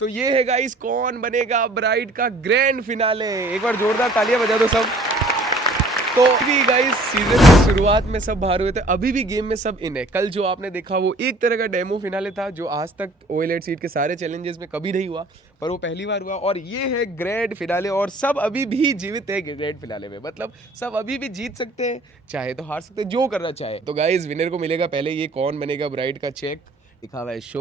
तो ये है गाइस कौन बनेगा ब्राइड का ग्रैंड फिनाले। एक बार जोरदार तालियां बजा दो सब। तो अभी गाइस सीजन की शुरुआत में सब बाहर हुए थे, अभी भी गेम में सब इन है। कल जो आपने देखा वो एक तरह का डेमो फिनाले था जो आज तक ओएलईडी सीट के सारे चैलेंजेस में कभी नहीं हुआ, पर वो पहली बार हुआ। और ये है ग्रैंड फिनाले और सब अभी भी जीवित है ग्रैंड फिनाले में, मतलब सब अभी भी जीत सकते हैं, चाहे तो हार सकते हैं, जो करना चाहे। तो गाइस विनर को मिलेगा पहले ये कौन बनेगा ब्राइड का चेक, लिखा हुआ है शो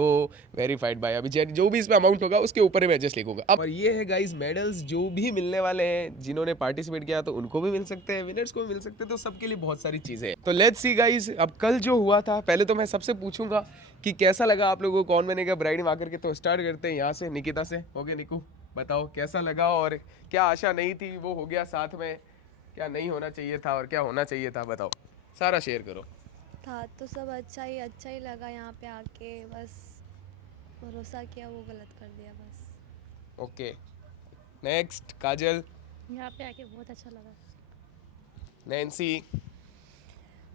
वेरीफाइड बाय अभिजीत। जो भी इसमें अमाउंट होगा उसके ऊपर मैं एडजस्ट लिखूंगा। अब और ये है गाइस मेडल्स जो भी मिलने वाले हैं, जिन्होंने पार्टिसिपेट किया तो उनको भी मिल सकते हैं, विनर्स को भी मिल सकते हैं, तो सबके लिए बहुत सारी चीजें हैं। तो लेट्स सी गाइस, अब कल जो हुआ था, पहले तो मैं सबसे पूछूंगा कि कैसा लगा आप लोगों को कौन बनेगा ब्राइड में आकर के। तो स्टार्ट करते हैं यहाँ से, निकिता से। ओके निकू, बताओ कैसा लगा और क्या आशा नहीं थी वो हो गया साथ में, क्या नहीं होना चाहिए था और क्या होना चाहिए था, बताओ, सारा शेयर करो। था तो सब अच्छा ही लगा। यहाँ पे आके बस भरोसा किया, वो गलत कर दिया बस। ओके नेक्स्ट काजल। यहाँ पे आके बहुत अच्छा लगा। नैन्सी।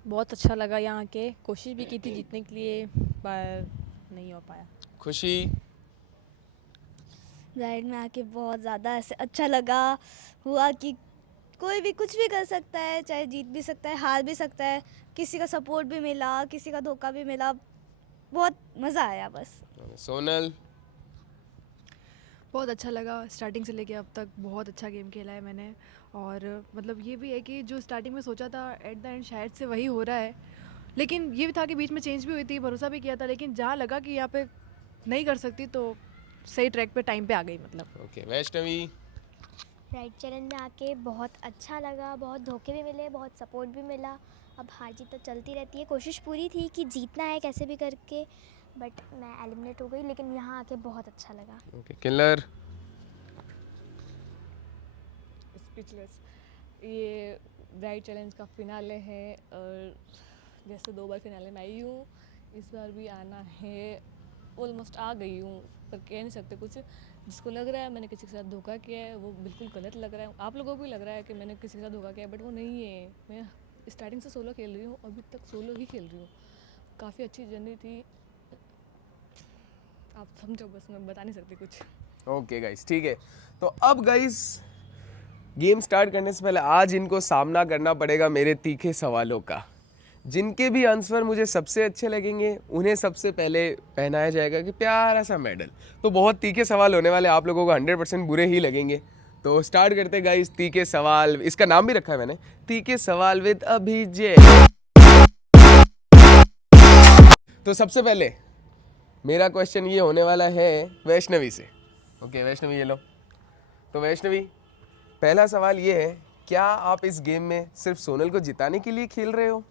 बहुत अच्छा लगा यहाँ के, कोशिश भी की थी जीतने के लिए पर नहीं हो पाया। खुशी। ब्राइड में आके बहुत ज़्यादा ऐसे अच्छा लगा, हुआ कि कोई भी कुछ भी कर सकता है, चाहे जीत भी सकता है, हार भी सकता है, किसी का सपोर्ट भी मिला, किसी का धोखा भी मिला, बहुत मज़ा आया बस। सोनल। बहुत अच्छा लगा, स्टार्टिंग से लेके अब तक बहुत अच्छा गेम खेला है मैंने। और मतलब ये भी है कि जो स्टार्टिंग में सोचा था एट द एंड शायद से वही हो रहा है, लेकिन ये भी था कि बीच में चेंज भी हुई थी, भरोसा भी किया था, लेकिन जहाँ लगा कि यहाँ पे नहीं कर सकती तो सही ट्रैक पे टाइम पे आ गई मतलब। ओके वैष्णवी। ब्राइड चैलेंज में आके बहुत अच्छा लगा, बहुत धोखे भी मिले, बहुत सपोर्ट भी मिला। अब हार जीत तो चलती रहती है, कोशिश पूरी थी कि जीतना है कैसे भी करके, बट मैं एलिमिनेट हो गई, लेकिन यहाँ आके बहुत अच्छा लगा। Okay killer. स्पीचलेस। ये ब्राइड चैलेंज का फिनाले है और जैसे 2 बार फिनाले में आई हूँ, इस बार भी आना है। ऑलमोस्ट आ गई हूँ पर कह नहीं सकते कुछ। जिसको लग रहा है मैंने किसी के साथ धोखा किया है वो बिल्कुल गलत लग रहा है। आप लोगों को भी लग रहा है कि मैंने किसी के साथ धोखा किया है, बट वो नहीं है। मैं स्टार्टिंग से सोलो खेल रही हूँ, अभी तक सोलो ही खेल रही हूँ। काफ़ी अच्छी जर्नी थी, आप समझो बस, मैं बता नहीं सकती कुछ। ओके गाइस ठीक है। तो अब गाइस गेम स्टार्ट करने से पहले आज इनको सामना करना पड़ेगा मेरे तीखे सवालों का। जिनके भी आंसर मुझे सबसे अच्छे लगेंगे उन्हें सबसे पहले पहनाया जाएगा कि प्यारा सा मेडल। तो बहुत तीखे सवाल होने वाले, आप लोगों को 100% बुरे ही लगेंगे। तो स्टार्ट करते गाइस तीखे सवाल, इसका नाम भी रखा है मैंने, तीखे सवाल विद अभिजय। तो सबसे पहले मेरा क्वेश्चन ये होने वाला है वैष्णवी से। ओके वैष्णवी ये लो। तो वैष्णवी पहला सवाल ये है, क्या आप इस गेम में सिर्फ सोनल को जिताने के लिए खेल रहे हो?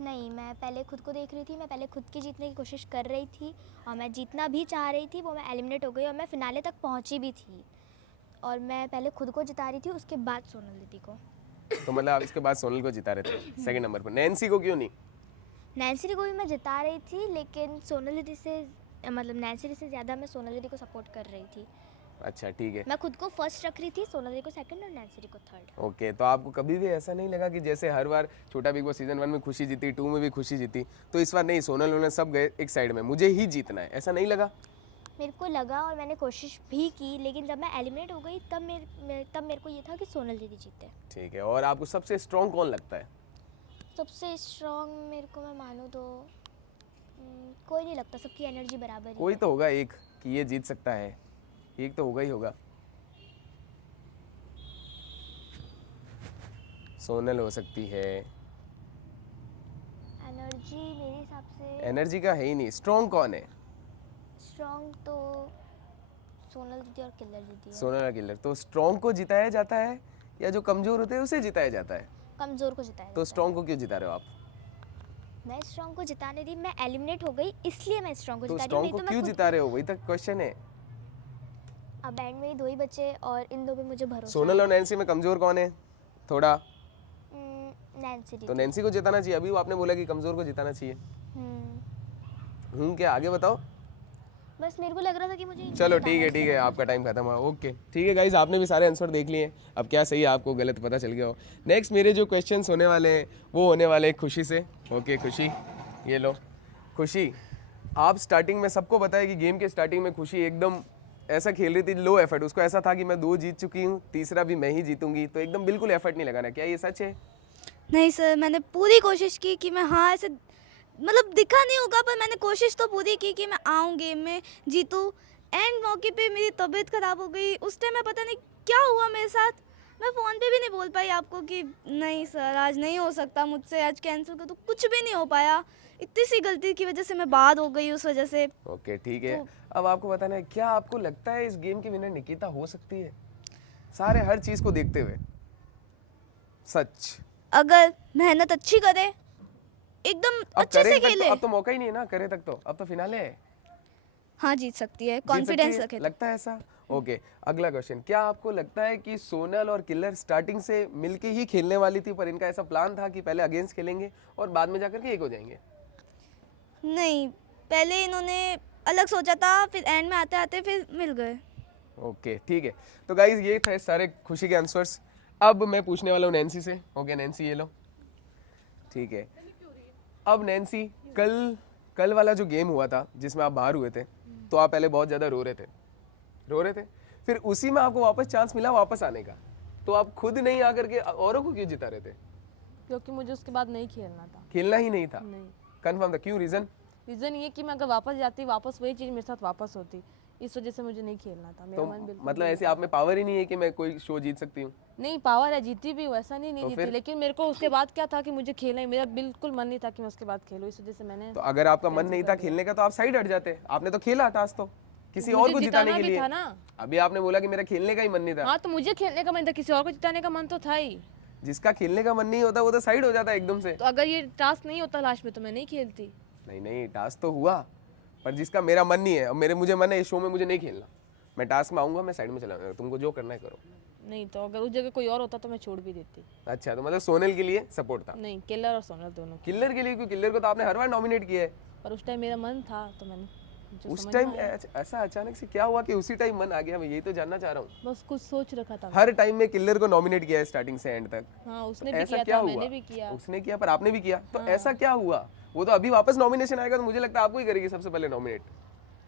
नहीं, मैं पहले खुद को देख रही थी, मैं पहले खुद की जीतने की कोशिश कर रही थी और मैं जीतना भी चाह रही थी। वो मैं एलिमिनेट हो गई और मैं फिनाले तक पहुंची भी थी, और मैं पहले खुद को जिता रही थी, उसके बाद सोनल दीदी को। तो मतलब आप इसके बाद सोनल को जिता रहे थे सेकंड नंबर पर, नैन्सी को क्यों नहीं? नैन्सी दीदी को भी मैं जिता रही थी, लेकिन सोनल दीदी से, मतलब नैन्सी दीदी से ज़्यादा मैं सोनल दीदी को सपोर्ट कर रही थी। अच्छा ठीक है। मैं खुद को फर्स्ट रख रही थी, सोनल दीदी को सेकंड और नैन्सी दीदी को थर्ड। ओके तो आपको कभी भी ऐसा नहीं लगा कि जैसे हर बार छोटा बिग बॉस सीजन 1 में खुशी जीती, 2 में भी खुशी जीती, तो इस बार नहीं, सोनल उन्होंने सब गए एक साइड में, मुझे ही जीतना है, ऐसा नहीं लगा? मेरे को लगा और मैंने कोशिश भी की, लेकिन जब मैं एलिमिनेट हो गई तब मेरे को ये था कि सोनल दीदी जीते। ठीक है, और आपको सबसे स्ट्रॉन्ग कौन लगता है? सबसे स्ट्रॉन्ग मेरे को, मैं मानूँ तो कोई नहीं लगता, सबकी एनर्जी बराबर ही कोई है। तो होगा एक कि ये जीत सकता है, एक तो होगा ही होगा। सोनल हो सकती है। एनर्जी मेरे हिसाब से एनर्जी का है ही नहीं, स्ट्रॉन्ग कौन है? स्ट्रॉन्ग तो सोनल दीदी और किल्लर दीदी है। सोनल और किलर। तो स्ट्रॉन्ग को जिताया जाता है या जो कमजोर होते हैं उसे जिताया जाता है? कमज़ोर को जिताया तो जाता है। स्ट्रॉन्ग को क्यों जिता रहे हो आप? मैं स्ट्रॉन्ग को जिताने दी, मैं एलिमिनेट हो गई इसलिए मैं स्ट्रॉन्ग को तो जिता रही हूँ, स्ट्रॉन्ग नहीं को तो क्यों मैं जिता रहे हो, वही तक क्वेश्चन है। अब बैंड में ही 2 ही बचे और इन 2 पे मुझे भरोसा सोनल और नैन्सी में कमजोर कौन है थोड़ा? नैन्सी तो दीदी। नैन्सी को जिताना चाहिए, अभी वो आपने बोला कि कमजोर को जिताना चाहिए। क्या आगे बताओ। बस मेरे को लग रहा था कि मुझे चलो ठीक है आपका टाइम खत्म हुआ। ओके ठीक है गाइज, आपने भी सारे आंसर देख लिए, अब क्या सही है आपको गलत पता चल गया हो। नेक्स्ट मेरे जो क्वेश्चंस होने वाले हैं वो होने वाले हैं खुशी से। ओके खुशी ये लो। खुशी आप स्टार्टिंग में सबको बताया कि गेम के स्टार्टिंग में खुशी एकदम ऐसा खेल रही थी, लो एफर्ट, उसको ऐसा था कि मैं 2 जीत चुकी हूँ, तीसरा भी मैं ही जीतूंगी, तो एकदम बिल्कुल एफर्ट नहीं लगाना, क्या ये सच है? नहीं सर, मैंने पूरी कोशिश की कि मैं हाँ ऐसे मतलब दिखा नहीं होगा पर मैंने कोशिश तो पूरी की कि मैं आऊँ गेम में जीतूँ। एंड मौके पे मेरी तबीयत ख़राब हो गई, उस टाइम मैं पता नहीं क्या हुआ मेरे साथ, मैं फ़ोन पे भी नहीं बोल पाई आपको कि नहीं सर आज नहीं हो सकता मुझसे, आज कैंसिल कर दो, कुछ भी नहीं हो पाया। इतनी सी गलती की वजह से मैं बाद हो गई उस वजह से। ओके ठीक है, तो- अब आपको बताना है क्या आपको लगता है इस गेम की विनर निकिता हो सकती है, सारे हर चीज को देखते हुए? सच अगर मेहनत अच्छी करे, एकदम अब अच्छे करे से तक खेले, तो अब तो मौका ही नहीं है ना, करे तक तो अब तो फिनाले है, हाँ जीत सकती है, जीत सकती कॉन्फिडेंस है, रखे तो। लगता है ऐसा? ओके अगला क्वेश्चन, क्या आपको लगता है कि सोनल और किलर स्टार्टिंग से मिलके ही खेलने वाली थी, पर इनका ऐसा प्लान था कि पहले अगेंस्ट खेलेंगे और बाद में जाकर के एक हो जाएंगे? नहीं, पहले इन्होंने अलग सोचा था, फिर एंड में आते आते फिर मिल गए। ओके ठीक है, तो गाइज ये थे सारे खुशी के आंसर्स। अब मैं पूछने वाला हूँ नैन्सी से। ओके नैन्सी ये लो, ठीक है। अब नैन्सी, कल वाला जो गेम हुआ था जिसमें आप बाहर हुए थे, तो आप पहले बहुत ज़्यादा रो रहे थे, फिर उसी में आपको वापस चांस मिला वापस आने का, तो आप खुद नहीं आकर के औरों को क्यों जिता रहे थे? क्योंकि मुझे उसके बाद नहीं खेलना था। खेलना ही नहीं था? नहीं, कन्फर्म था? क्यों, रीज़न? रीज़न ये कि मैं अगर वापस जाती वापस वही चीज़ मेरे साथ वापस होती, इस वजह से मुझे नहीं खेलना था। मेरा तो मन बिल्कुल मतलब नहीं ऐसे था। आप में पावर ही नहीं है कि मैं कोई शो जीत सकती हूँ? नहीं, पावर है, जीती भी हूँ, ऐसा नहीं तो जीती, फिर? लेकिन मेरे को उसके बाद क्या था कि मुझे खेलना ही, मेरा बिल्कुल मन नहीं था कि मैं उसके बाद खेलूँ, इस वजह से मैंने तो अगर आपका मन नहीं था खेलने का तो आप साइड हट जाते, आपने तो खेला टास्क तो किसी और मुझे को जिताने जिताना के भी लिए। था ना। अभी आपने बोला कि मेरा खेलने का ही मन नहीं था। हाँ, तो मुझे खेलने का मन था, किसी और को जिताने का मन तो था ही। जिसका खेलने का मन नहीं होता वो तो साइड हो जाता है एकदम से। तो अगर ये टास्क नहीं होता लास्ट में तो मैं नहीं खेलती। नहीं टास्क तो हुआ, पर जिसका मेरा मन नहीं है, अब मुझे मन है इस शो में मुझे नहीं खेलना, मैं टास्क में आऊंगा, मैं साइड में चला जाऊंगा, तुमको जो करना है करो। नहीं, तो अगर उस जगह कोई और होता तो मैं छोड़ भी देती। अच्छा, तो मतलब सोनल के लिए सपोर्ट था? नहीं, किलर और सोनल दोनों की। किलर के लिए क्यों? किलर को तो आपने हर बार नॉमिनेट किया है। पर उस टाइम मेरा मन था तो मैंने जो उस समझ टाइम में आया, ऐसा अचानक से क्या हुआ कि उसी टाइम मन आ गया? मैं यही तो जानना चाह रहा हूँ। बस कुछ सोच रखा था। हर टाइम में किलर को नॉमिनेट किया है स्टार्टिंग से एंड तक। हाँ, उसने तो भी ऐसा किया क्या था, हुआ? मैंने भी किया। उसने किया पर आपने भी किया, तो ऐसा क्या हुआ? वो तो अभी वापस नॉमिनेशन आएगा तो मुझे लगता है आपको ही करेगी सबसे पहले नॉमिनेट।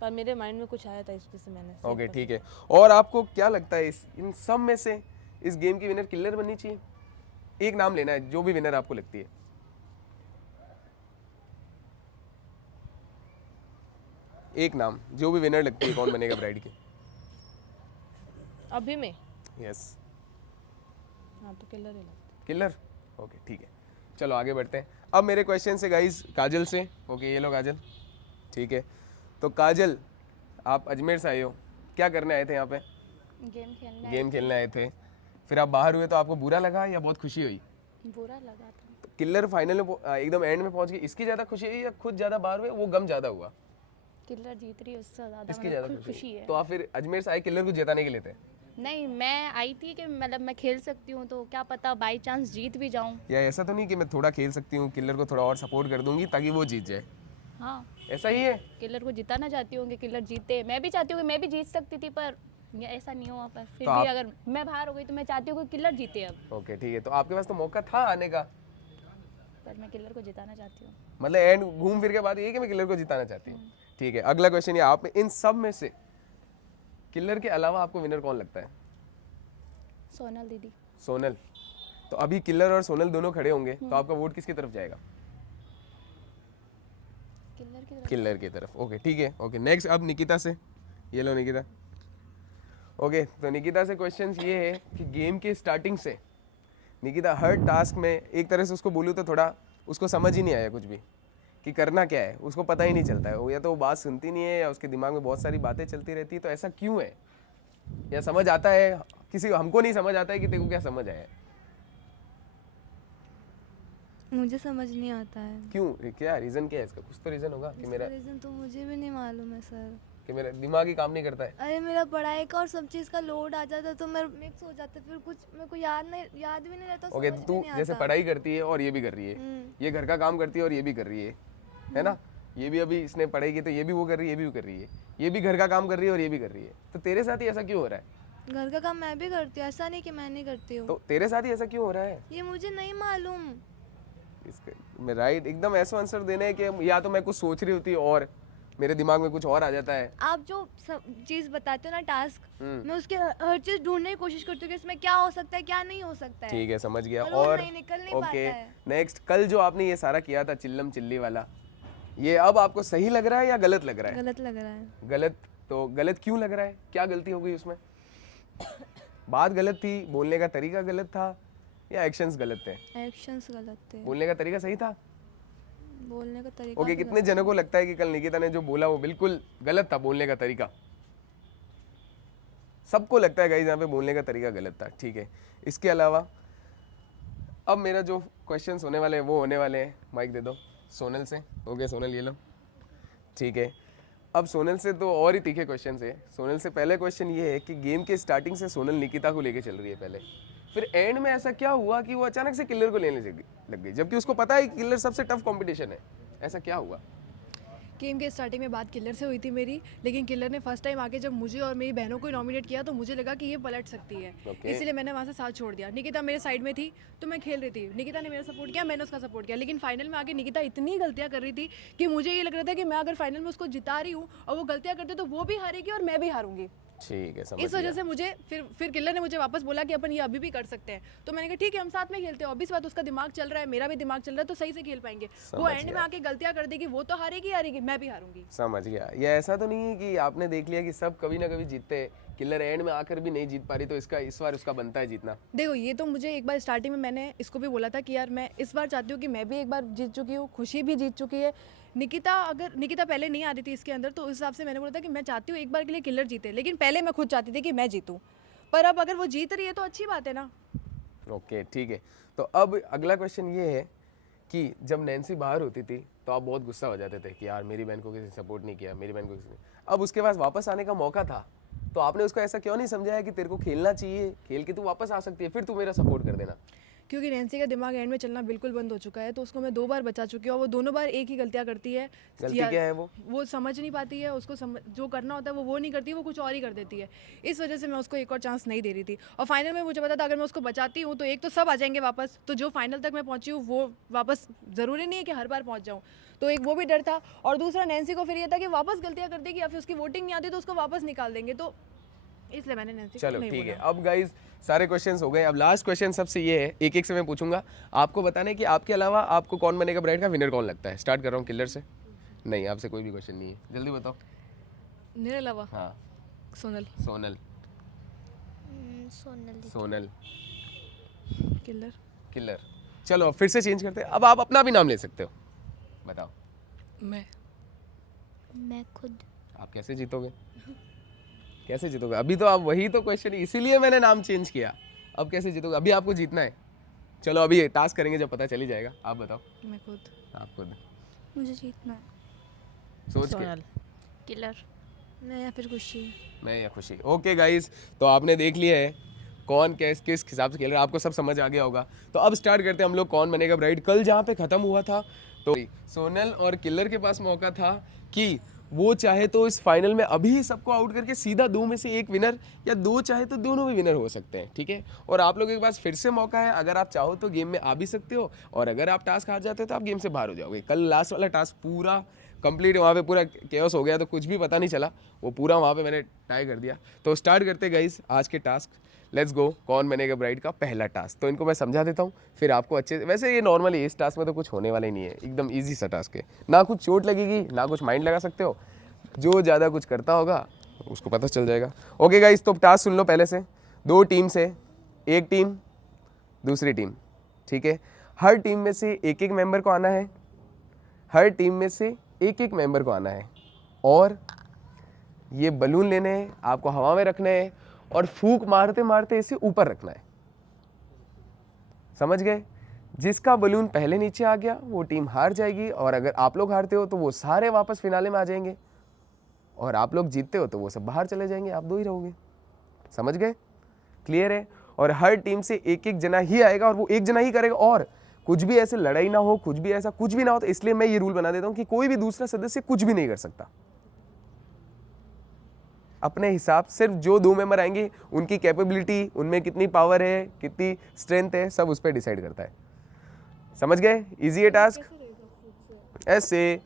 पर मेरे माइंड में कुछ आया था, इस वजह से मैंने ओके ठीक है, और आपको क्या लगता है इन सब में से इस गेम की विनर किलर बननी चाहिए? एक नाम लेना है, जो भी विनर आपको लगती है। एक नाम, जो भी विनर लगती है, कौन बनेगा ब्राइड की? अभी में। यस, हाँ, तो किलर ही लगता किलर। ओके ठीक है, चलो आगे बढ़ते हैं। अब मेरे क्वेश्चन से गाइस काजल से। ओके ये लो काजल, ठीक है। तो काजल, आप अजमेर से आए हो, क्या करने आए थे यहाँ पे? गेम खेलने आए थे। फिर आप बाहर हुए तो आपको बुरा लगा या बहुत खुशी हुई? बुरा लगा था। तो किलर फाइनल में एकदम एंड में पहुंच गई, इसकी ज़्यादा खुशी हुई या खुद ज़्यादा बाहर हुए वो गम ज़्यादा हुआ? किलर जीत रही है उससे ज़्यादा इसकी ज़्यादा खुशी है। तो आप फिर अजमेर से आए किलर को जिताने के लिए थे? नहीं, मैं आई थी कि मतलब मैं खेल सकती हूँ, तो क्या पता बाई चांस जीत भी जाऊँ। या ऐसा तो नहीं कि मैं थोड़ा खेल सकती हूँ, किलर को थोड़ा और सपोर्ट कर दूंगी ताकि वो जीत जाए? हाँ, ऐसा ही है? किलर को जिताना चाहती हूँ कि किलर जीते। मैं भी चाहती हूँ कि मैं भी जीत सकती थी, पर ये ऐसा नहीं हुआ। पर फिर तो भी आप- अगर मैं बाहर हो गई तो मैं चाहती हूँ कि किलर जीते अब। ओके ठीक है, तो आपके पास तो मौका था आने का, पर मैं किलर को जिताना चाहती हूँ। मतलब एंड घूम फिर के बाद ये कि मैं किलर को जिताना चाहती हूँ। ठीक है, अगला क्वेश्चन ये, आप इन सब में से किलर के अलावा आपको विनर कौन लगता है? सोनल दीदी। सोनल। तो अभी किलर और सोनल दोनों खड़े होंगे, तो आपका वोट किसकी तरफ जाएगा? किलर की तरफ। किलर की तरफ। ओके ठीक है। ओके नेक्स्ट, अब निकिता से। ये लो निकिता। ओके तो निकिता से क्वेश्चन ये है कि गेम के स्टार्टिंग से निकिता हर टास्क में, एक तरह से उसको बोलूँ तो थोड़ा उसको समझ ही नहीं आया कुछ भी कि करना क्या है, उसको पता ही नहीं चलता है, वो या तो वो बात सुनती नहीं है या उसके दिमाग में बहुत सारी बातें चलती रहती है। तो ऐसा क्यों है, या समझ आता है किसी को? हमको नहीं समझ आता है कि तेरे को क्या समझ आया है? मुझे समझ नहीं आता है, क्यों, क्या रीज़न क्या है इसका? कुछ तो रीज़न होगा कि मेरा रीज़न तो मुझे भी नहीं मालूम है सर। मेरा दिमाग ही काम नहीं करता है। अरे मेरा पढ़ाई का और सब चीज़ का लोड आ जाता है तो मैं मिक्स हो जाता है, फिर कुछ मेरे को याद भी नहीं रहता। ओके, तो तू जैसे पढ़ाई करती है और ये भी कर रही है, ये घर का काम करती है और ये भी कर रही है ना? ये भी अभी इसने पढ़ाई की तो ये भी वो कर रही है, ये भी वो कर रही है, ये भी घर का काम कर रही है और ये भी कर रही है। तो तेरे साथ ही ऐसा क्यों हो रहा है? घर का काम मैं भी करती हूँ, ऐसा नहीं कि मैं नहीं करती हूँ। तो तेरे साथ ही ऐसा क्यों हो रहा है? ये मुझे नहीं मालूम। इसके मैं राइट एकदम ऐसा आंसर देना है कि या तो मैं कुछ सोच रही होती और मेरे दिमाग में कुछ और आ जाता है। आप जो चीज़ बताते हो ना टास्क, हम्म, मैं उसके हर चीज़ ढूंढने की कोशिश करती हूँ कि इसमें क्या हो सकता है क्या नहीं हो सकता है। ठीक है, समझ गया। पर वो और नहीं निकल नहीं ओके, पाता है। नेक्स्ट, कल जो आपने ये सारा किया था चिल्लम चिल्ली वाला, ये अब आपको सही लग रहा है या गलत लग रहा है? गलत लग रहा है। गलत? तो गलत क्यों लग रहा है? क्या गलती हो गई उसमें? बात गलत थी, बोलने का तरीका गलत था, या एक्शंस गलत थे? एक्शंस गलत थे, बोलने का तरीका सही था? बोलने का तरीका ओके, भी कितने गलत जनों को लगता है कि कल निकिता ने जो बोला वो बिल्कुल गलत था, बोलने का तरीका? सबको लगता है गाइस यहाँ पे बोलने का तरीका गलत था, ठीक है। इसके अलावा अब मेरा जो क्वेश्चंस होने वाले हैं वो होने वाले हैं, माइक दे दो सोनल से। ओके सोनल, ये लो, ठीक है। अब सोनल से तो और ही तीखे क्वेश्चन है। सोनल से पहले क्वेश्चन ये है कि गेम के स्टार्टिंग से सोनल निकिता को लेके चल रही है पहले, फिर एंड में ऐसा क्या हुआ कि वो अचानक से किलर को लेने लग गई, जबकि उसको पता है कि किलर सबसे टफ कंपटीशन है? ऐसा क्या हुआ? गेम के स्टार्टिंग में बात किलर से हुई थी मेरी, लेकिन किलर ने फर्स्ट टाइम आके जब मुझे और मेरी बहनों को नॉमिनेट किया तो मुझे लगा कि ये पलट सकती है, Okay. इसलिए मैंने वहाँ से साथ छोड़ दिया। निकिता मेरे साइड में थी तो मैं खेल रही थी, निकिता ने मेरा सपोर्ट किया, मैंने उसका सपोर्ट किया, लेकिन फाइनल में आके निकिता इतनी गलतियाँ कर रही थी कि मुझे ये लग रहा था कि मैं अगर फाइनल में उसको जिता रही हूँ और वो गलतियाँ करते तो वो भी हारेगी और मैं भी हारूंगी। ठीक है, समझ इस वजह गया। से मुझे फिर किलर ने मुझे वापस बोला कि अपन ये अभी भी कर सकते हैं, तो मैंने कहा ठीक है हम साथ में खेलते हैं। ऑब्वियस बात, उसका दिमाग चल रहा है, मेरा भी दिमाग चल रहा है, तो सही से खेल पाएंगे। वो समझ एंड में गया। आके गलतियां कर देगी, वो तो हारेगी, मैं भी हारूंगी। समझ गया। ये ऐसा तो नहीं है कि आपने देख लिया कि सब कभी ना कभी जीतते हैं, किलर एंड में आकर भी नहीं जीत पा रही, तो इसका इस बार उसका बनता है जीतना? देखो ये तो मुझे एक बार स्टार्टिंग में मैंने इसको भी बोला था कि यार मैं इस बार चाहती हूँ कि मैं भी एक बार जीत चुकी हूँ, खुशी भी जीत चुकी है। निकिता पहले नहीं आ रही थी इसके अंदर, तो उस हिसाब से मैंने बोला था कि मैं चाहती हूँ एक बार के लिए किलर जीते, लेकिन पहले मैं खुद चाहती थी कि मैं जीतूँ, पर अब अगर वो जीत रही है तो अच्छी बात है ना। ओके, ठीक है। तो अब अगला क्वेश्चन ये है कि जब नैन्सी बाहर होती थी तो आप बहुत गुस्सा हो जाते थे कि यार मेरी बहन को किसी ने सपोर्ट नहीं किया, मेरी बहन को किसी ने। अब उसके पास वापस आने का मौका था, तो आपने उसको ऐसा क्यों नहीं समझाया कि तेरे को खेलना चाहिए, खेल के तू वापस आ सकती है, फिर तू मेरा सपोर्ट कर देना? क्योंकि नैन्सी का दिमाग एंड में चलना बिल्कुल बंद हो चुका है, तो उसको मैं 2 बार बचा चुकी हूँ और वो दोनों बार एक ही गलतियाँ करती है। गलती या- क्या है वो? समझ नहीं पाती है, उसको जो करना होता है वो नहीं करती, वो कुछ और ही कर देती है। इस वजह से मैं उसको एक और चांस नहीं दे रही थी, और फाइनल में मुझे पता था अगर मैं उसको बचाती हूँ तो एक तो सब आ जाएंगे वापस, तो जो फाइनल तक मैं पहुँची हूँ वो वापस ज़रूरी नहीं है कि हर बार पहुँच जाऊँ, तो एक वो भी डर था, और दूसरा नैन्सी को फिर ये था कि वापस गलतियाँ कर देगी या फिर उसकी वोटिंग नहीं आती तो उसको वापस निकाल देंगे, तो इसलिए मैंने नैन्सी को चलो नहीं ठीक है। बोला। अब गाइज सारे क्वेश्चंस हो गए, अब लास्ट क्वेश्चन सबसे ये है, एक एक से मैं पूछूंगा, आपको बताना है कि आपके अलावा आपको कौन बनेगा ब्राइड का विनर कौन लगता है। स्टार्ट कर रहा हूँ किलर से। नहीं, आपसे कोई भी क्वेश्चन नहीं है, जल्दी बताओ। मेरे अलावा हाँ, सोनल। सोनल। सोनल किलर। किलर। चलो अब फिर से चेंज करते हैं, अब आप अपना भी नाम ले सकते हो, बताओ। मैं खुद। आप कैसे जीतोगे? कैसे जीतोगे? अभी तो आप, वही तो क्वेश्चन है, इसीलिए मैंने नाम चेंज किया। अब कैसे जीतोगे? अभी आपको जीतना है। चलो अभी ये टास्क करेंगे जब पता चल ही जाएगा। आप बताओ। मैं खुद। आप खुद मुझे जीतना है। सोच के। सोनल। किलर। मैं या फिर खुशी। मैं या खुशी। ओके गाइस, तो आपने देख लिया है कौन किस हिसाब से खेल रहा है, आपको सब समझ आ गया होगा। तो अब स्टार्ट करते हैं हम लोग कौन बनेगा ब्राइड। कल जहाँ पे ख़त्म हुआ था, तो सोनल और किलर के पास मौका था कि वो चाहे तो इस फाइनल में अभी सबको आउट करके सीधा 2 में से एक विनर, या 2 चाहे तो दोनों भी विनर हो सकते हैं, ठीक है। और आप लोगों के पास फिर से मौका है, अगर आप चाहो तो गेम में आ भी सकते हो, और अगर आप टास्क हार जाते हो तो आप गेम से बाहर हो जाओगे। कल लास्ट वाला टास्क पूरा कंप्लीट, वहाँ पे पूरा केओस हो गया, तो कुछ भी पता नहीं चला, वो पूरा वहाँ पे मैंने टाई कर दिया। तो स्टार्ट करते गाइस आज के टास्क। लेट्स गो, कौन बनेगा ब्राइड का पहला टास्क। तो इनको मैं समझा देता हूँ, फिर आपको अच्छे से, वैसे ये नॉर्मली इस टास्क में तो कुछ होने वाला ही नहीं है, एकदम ईजी सा टास्क है, ना कुछ चोट लगेगी ना कुछ माइंड लगा सकते हो, जो ज़्यादा कुछ करता होगा उसको पता चल जाएगा। ओके गाइस, तो टास्क सुन लो पहले से। 2 टीम से, एक टीम दूसरी टीम, ठीक है। हर टीम में से एक एक मेंबर को आना है, हर टीम में से एक एक मेंबर को आना है, और ये बलून लेने हैं, आपको हवा में रखने हैं और फूंक मारते मारते इसे ऊपर रखना है, समझ गए। जिसका बलून पहले नीचे आ गया वो टीम हार जाएगी, और अगर आप लोग हारते हो तो वो सारे वापस फिनाले में आ जाएंगे, और आप लोग जीतते हो तो वो सब बाहर चले जाएंगे, आप 2 ही रहोगे, समझ गए। क्लियर है। और हर टीम से एक एक जना ही आएगा और वो एक जना ही करेगा, और कुछ भी ऐसे लड़ाई ना हो, कुछ भी ऐसा कुछ भी ना हो, तो इसलिए मैं ये रूल बना देता हूं कि कोई भी दूसरा सदस्य कुछ भी नहीं कर सकता। अपने हिसाब, सिर्फ जो 2 मेंबर आएंगे उनकी कैपेबिलिटी, उनमें कितनी पावर है, कितनी स्ट्रेंथ है, सब उस पर डिसाइड करता है, समझ गए। इजी है टास्क। ऐसे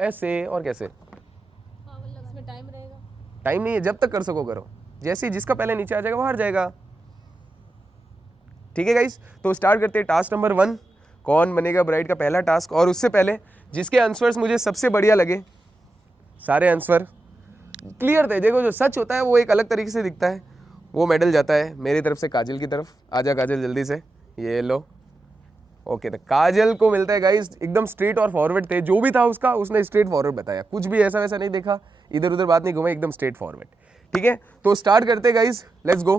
ऐसे और कैसे? इसमें टाइम रहेगा। टाइम नहीं है, जब तक कर सको करो। जैसे ही जिसका पहले नीचे आ जाएगा वो हार जाएगा। ठीक है गाइस, तो स्टार्ट करते हैं टास्क नंबर 1, कौन बनेगा ब्राइड का पहला टास्क। और उससे पहले जिसके आंसर्स मुझे सबसे बढ़िया लगे, सारे आंसर क्लियर थे, देखो जो सच होता है वो एक अलग तरीके से दिखता है, वो मेडल जाता है मेरी तरफ से काजल की तरफ। आजा काजल जल्दी से, ये लो। ओके, तो काजल को मिलता है गाइस, एकदम स्ट्रेट और फॉरवर्ड थे, जो भी था उसका उसने स्ट्रेट फॉरवर्ड बताया, कुछ भी ऐसा वैसा नहीं देखा, इधर उधर बात नहीं घुमाई, एकदम स्ट्रेट फॉरवर्ड। ठीक है, तो स्टार्ट करते हैं गाइस, लेट्स गो।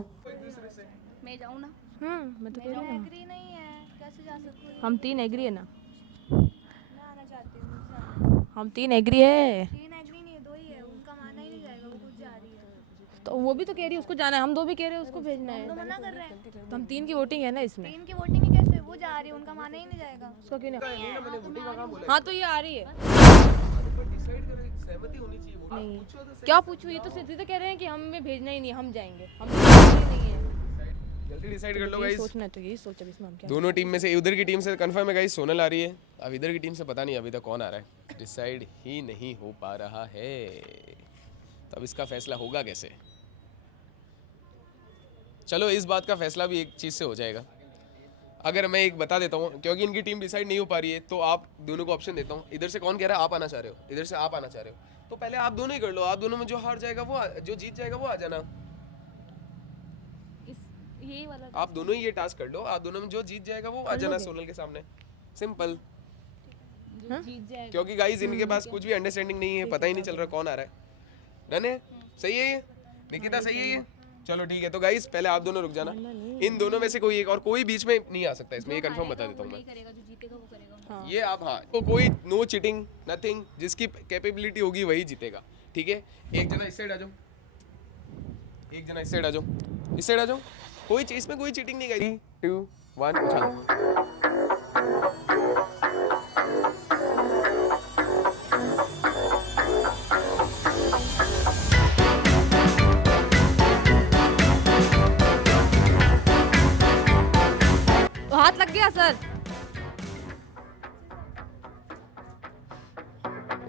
मैं जाऊँ ना? मैं तो कह रही हूँ ना। एग्री नहीं है, कैसे जा सकती हूँ? हम 3 एग्री है ना। मैं आना चाहती हूँ। हम 3 एग्री है। 3 एग्री नहीं है, 2 ही है, उनका माना ही नहीं जाएगा, वो खुद जा रही है। तो वो भी तो कह रही है उसको जाना है, हम 2 भी कह रहे हैं उसको भेजना तो है। मना कर रहे हैं। तो हम 3 की वोटिंग है ना इसमें। 3 की वोटिंग ही कैसे? वो जा रही है, उनका माना ही नहीं जाएगा। उसका क्यों नहीं? हाँ तो ये आ रही है। नहीं क्या पूछूं, ये तो सीधे तो कह रहे हैं कि हमें भेजना ही नहीं, हम जाएंगे, हम भेजना ही नहीं है। जल्दी डिसाइड कर लो यही गाइस। सोचना है, तो यही सोचा इसमें हम क्या। दोनों टीम में से, उधर की टीम से कंफर्म है गाइस, सोनल आ रही है। अब इधर की टीम से पता नहीं अभी तक कौन आ रहा है, डिसाइड ही नहीं हो पा रहा है। तो अब इसका फैसला होगा कैसे? चलो इस बात का फैसला भी एक चीज़ से हो जाएगा। अगर मैं एक बता देता हूँ, क्योंकि इनकी टीम डिसाइड नहीं हो पा रही है, तो आप दोनों को ऑप्शन देता हूँ। इधर से कौन कह रहा है आप आना चाह रहे हो, इधर से आप आना चाह रहे हो, तो पहले आप दोनों ही कर लो। आप दोनों में जो हार जाएगा वो जो जीत जाएगा वो आ जाना। यही वाला आप दोनों ही ये टास्क कर लो, आप दोनों में जो जीत जाएगा वो आ जाना सोनल के सामने, सिंपल। जीत जाएगा। क्योंकि गाइस इनके पास कुछ भी अंडरस्टैंडिंग नहीं है, पता ही नहीं चल रहा कौन आ रहा है। डन है? सही है ये? निकिता सही है ये? चलो ठीक है, तो गाइस पहले आप दोनों रुक जाना, इन दोनों में से कोई एक, और कोई बीच में नहीं आ सकता इसमें, ये कंफर्म बता देता हूँ मैं। करेगा जो जीतेगा वो करेगा। ये आप, हाँ, तो कोई नो चीटिंग नथिंग, जिसकी कैपेबिलिटी होगी वही जीतेगा। ठीक है, एक जना इस साइड आ जाओ, एक जना इस साइड आ जाओ, इस साइड आ जाओ, कोई चीज में कोई चीटिंग नहीं करी। 3, 2, 1 उछालो। तो हाथ लग गया सर।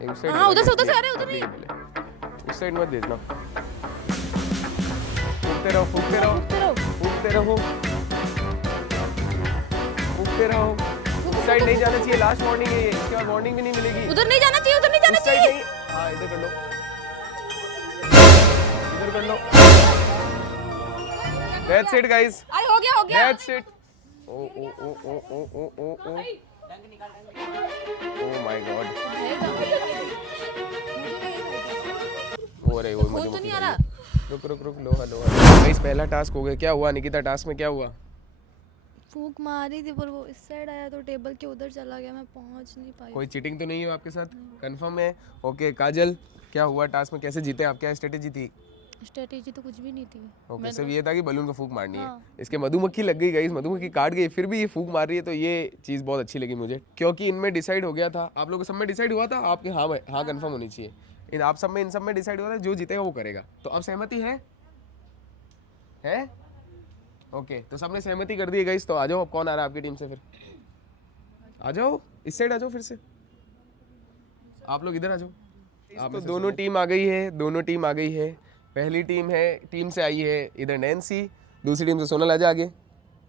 एक साइड हाँ, उधर से आ रहे, उधर नहीं। उस साइड मत भेजना, फूकते रहो फूकते रहो फूकते रहो फूकते रहो। उस साइड नहीं जाना चाहिए, लास्ट वार्निंग है ये, इसके बाद वार्निंग भी नहीं मिलेगी। उधर नहीं जाना चाहिए, उधर नहीं जाना उस साइड चाहिए। नहीं, हाँ इधर कर लो, इधर कर लो। That's it guys, आई हो गया, हो गया। that's it। O oh oh oh oh oh oh O oh my god, हो रही हो फोन तो नहीं आ रहा। रुक रुक रुक, लो हेलो गाइस, पहला टास्क हो गया। क्या हुआ निकिता, टास्क में क्या हुआ? फूक मारी थी पर वो इस साइड आया तो टेबल के उधर चला गया, मैं पहुंच नहीं पाई। कोई चीटिंग तो नहीं है आपके साथ? कंफर्म है? ओके काजल, क्या हुआ टास्क में, कैसे जीते आप, क्या स्ट्रेटेजी थी? स्ट्रेटेजी तो कुछ भी नहीं थी। ओके, सिर्फ ये था कि बलून को फूक मारनी है। इसके मधुमक्खी लग गई गाइस, मधुमक्खी काट गई, फिर भी ये फूक मार रही है, तो ये चीज़ बहुत अच्छी लगी मुझे, क्योंकि इनमें डिसाइड हो गया था। आप लोगों सब में डिसाइड हुआ था आपके? हाँ हाँ कंफर्म होनी चाहिए, इन आप सब में, इन सब में डिसाइड हुआ था जो जीतेगा वो करेगा। तो अब सहमति है? ओके, तो सबने सहमति कर दी गाइस, तो आ जाओ। अब कौन आ रहा है आपकी टीम से? फिर आ जाओ, इस साइड आ जाओ, फिर से आप लोग इधर आ जाओ। आप तो दोनों टीम आ गई है, दोनों टीम आ गई है। पहली टीम है, टीम से आई है इधर नैन्सी, दूसरी टीम से सोनल। आजा आगे।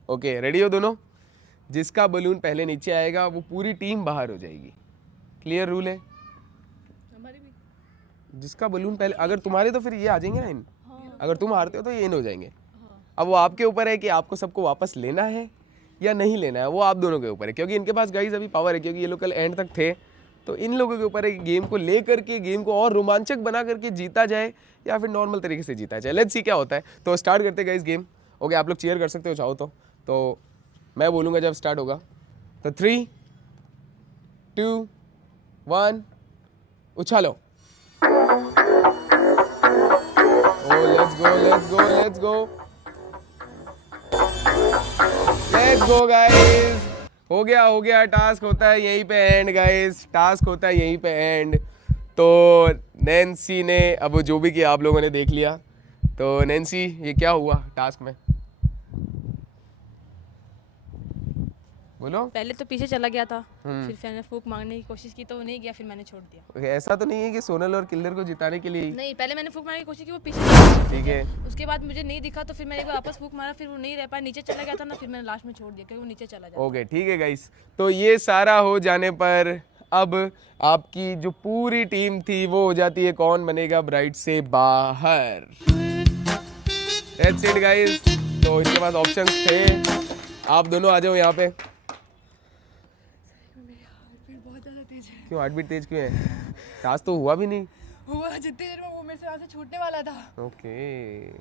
ओके रेडी हो दोनों? जिसका बलून पहले नीचे आएगा वो पूरी टीम बाहर हो जाएगी। क्लियर रूल है? जिसका बलून पहले, अगर तुम्हारे तो फिर ये आ जाएंगे ना इन, अगर तुम हारते हो तो ये इन हो जाएंगे। अब वो आपके ऊपर है कि आपको सबको वापस लेना है या नहीं लेना है, वो आप दोनों के ऊपर है, क्योंकि इनके पास गाइस अभी पावर है, क्योंकि ये लोग कल एंड तक थे। तो इन लोगों के ऊपर है कि गेम को ले करके, गेम को और रोमांचक बना करके जीता जाए या फिर नॉर्मल तरीके से जीता जाए। लेट्स सी क्या होता है। तो स्टार्ट करते गाइस गेम। ओके, आप लोग चीयर कर सकते हो चाहो तो मैं बोलूँगा जब स्टार्ट होगा, तो 3, 2, 1 उछालो। Let's go let's go let's go let's go guys. हो गया, टास्क होता है यहीं पे एंड गाइस, टास्क होता है यहीं पे एंड। तो नैन्सी ने, अब जो भी किया आप लोगों ने देख लिया। तो नैन्सी, ये क्या हुआ टास्क में? बोलो। पहले तो पीछे चला गया था, हम्म। फिर मैंने फूक मारने की कोशिश की तो वो नहीं गया, फिर मैंने छोड़ दिया। Okay, ऐसा तो नहीं है कि सोनल और किल्लर को जिताने के लिए ही? नहीं, पहले मैंने फूक मारने की कोशिश की, वो पीछे चला ठीक है। गया। उसके बाद मुझे नहीं दिखा तो फिर मैंने एक बार वापस फूक मारा, फिर वो नहीं रह पाया, नीचे चला गया था ना, फिर मैंने लास्ट में छोड़ दिया क्योंकि वो नीचे चला जाता। ओके ठीक है गाइस, तो ये सारा हो जाने पर अब आपकी जो पूरी टीम थी वो हो जाती है कौन बनेगा ब्राइड से बाहर। That's it गाइस, तो इसके पास ऑप्शंस थे, आप दोनों आ जाओ यहाँ पे। बहुत ज़्यादा तेज है। क्यों हार्ट बीट तेज क्यों है? टास्क तो हुआ भी नहीं। हुआ जितनी देर में वो मेरे से यहाँ से छूटने वाला था। ओके,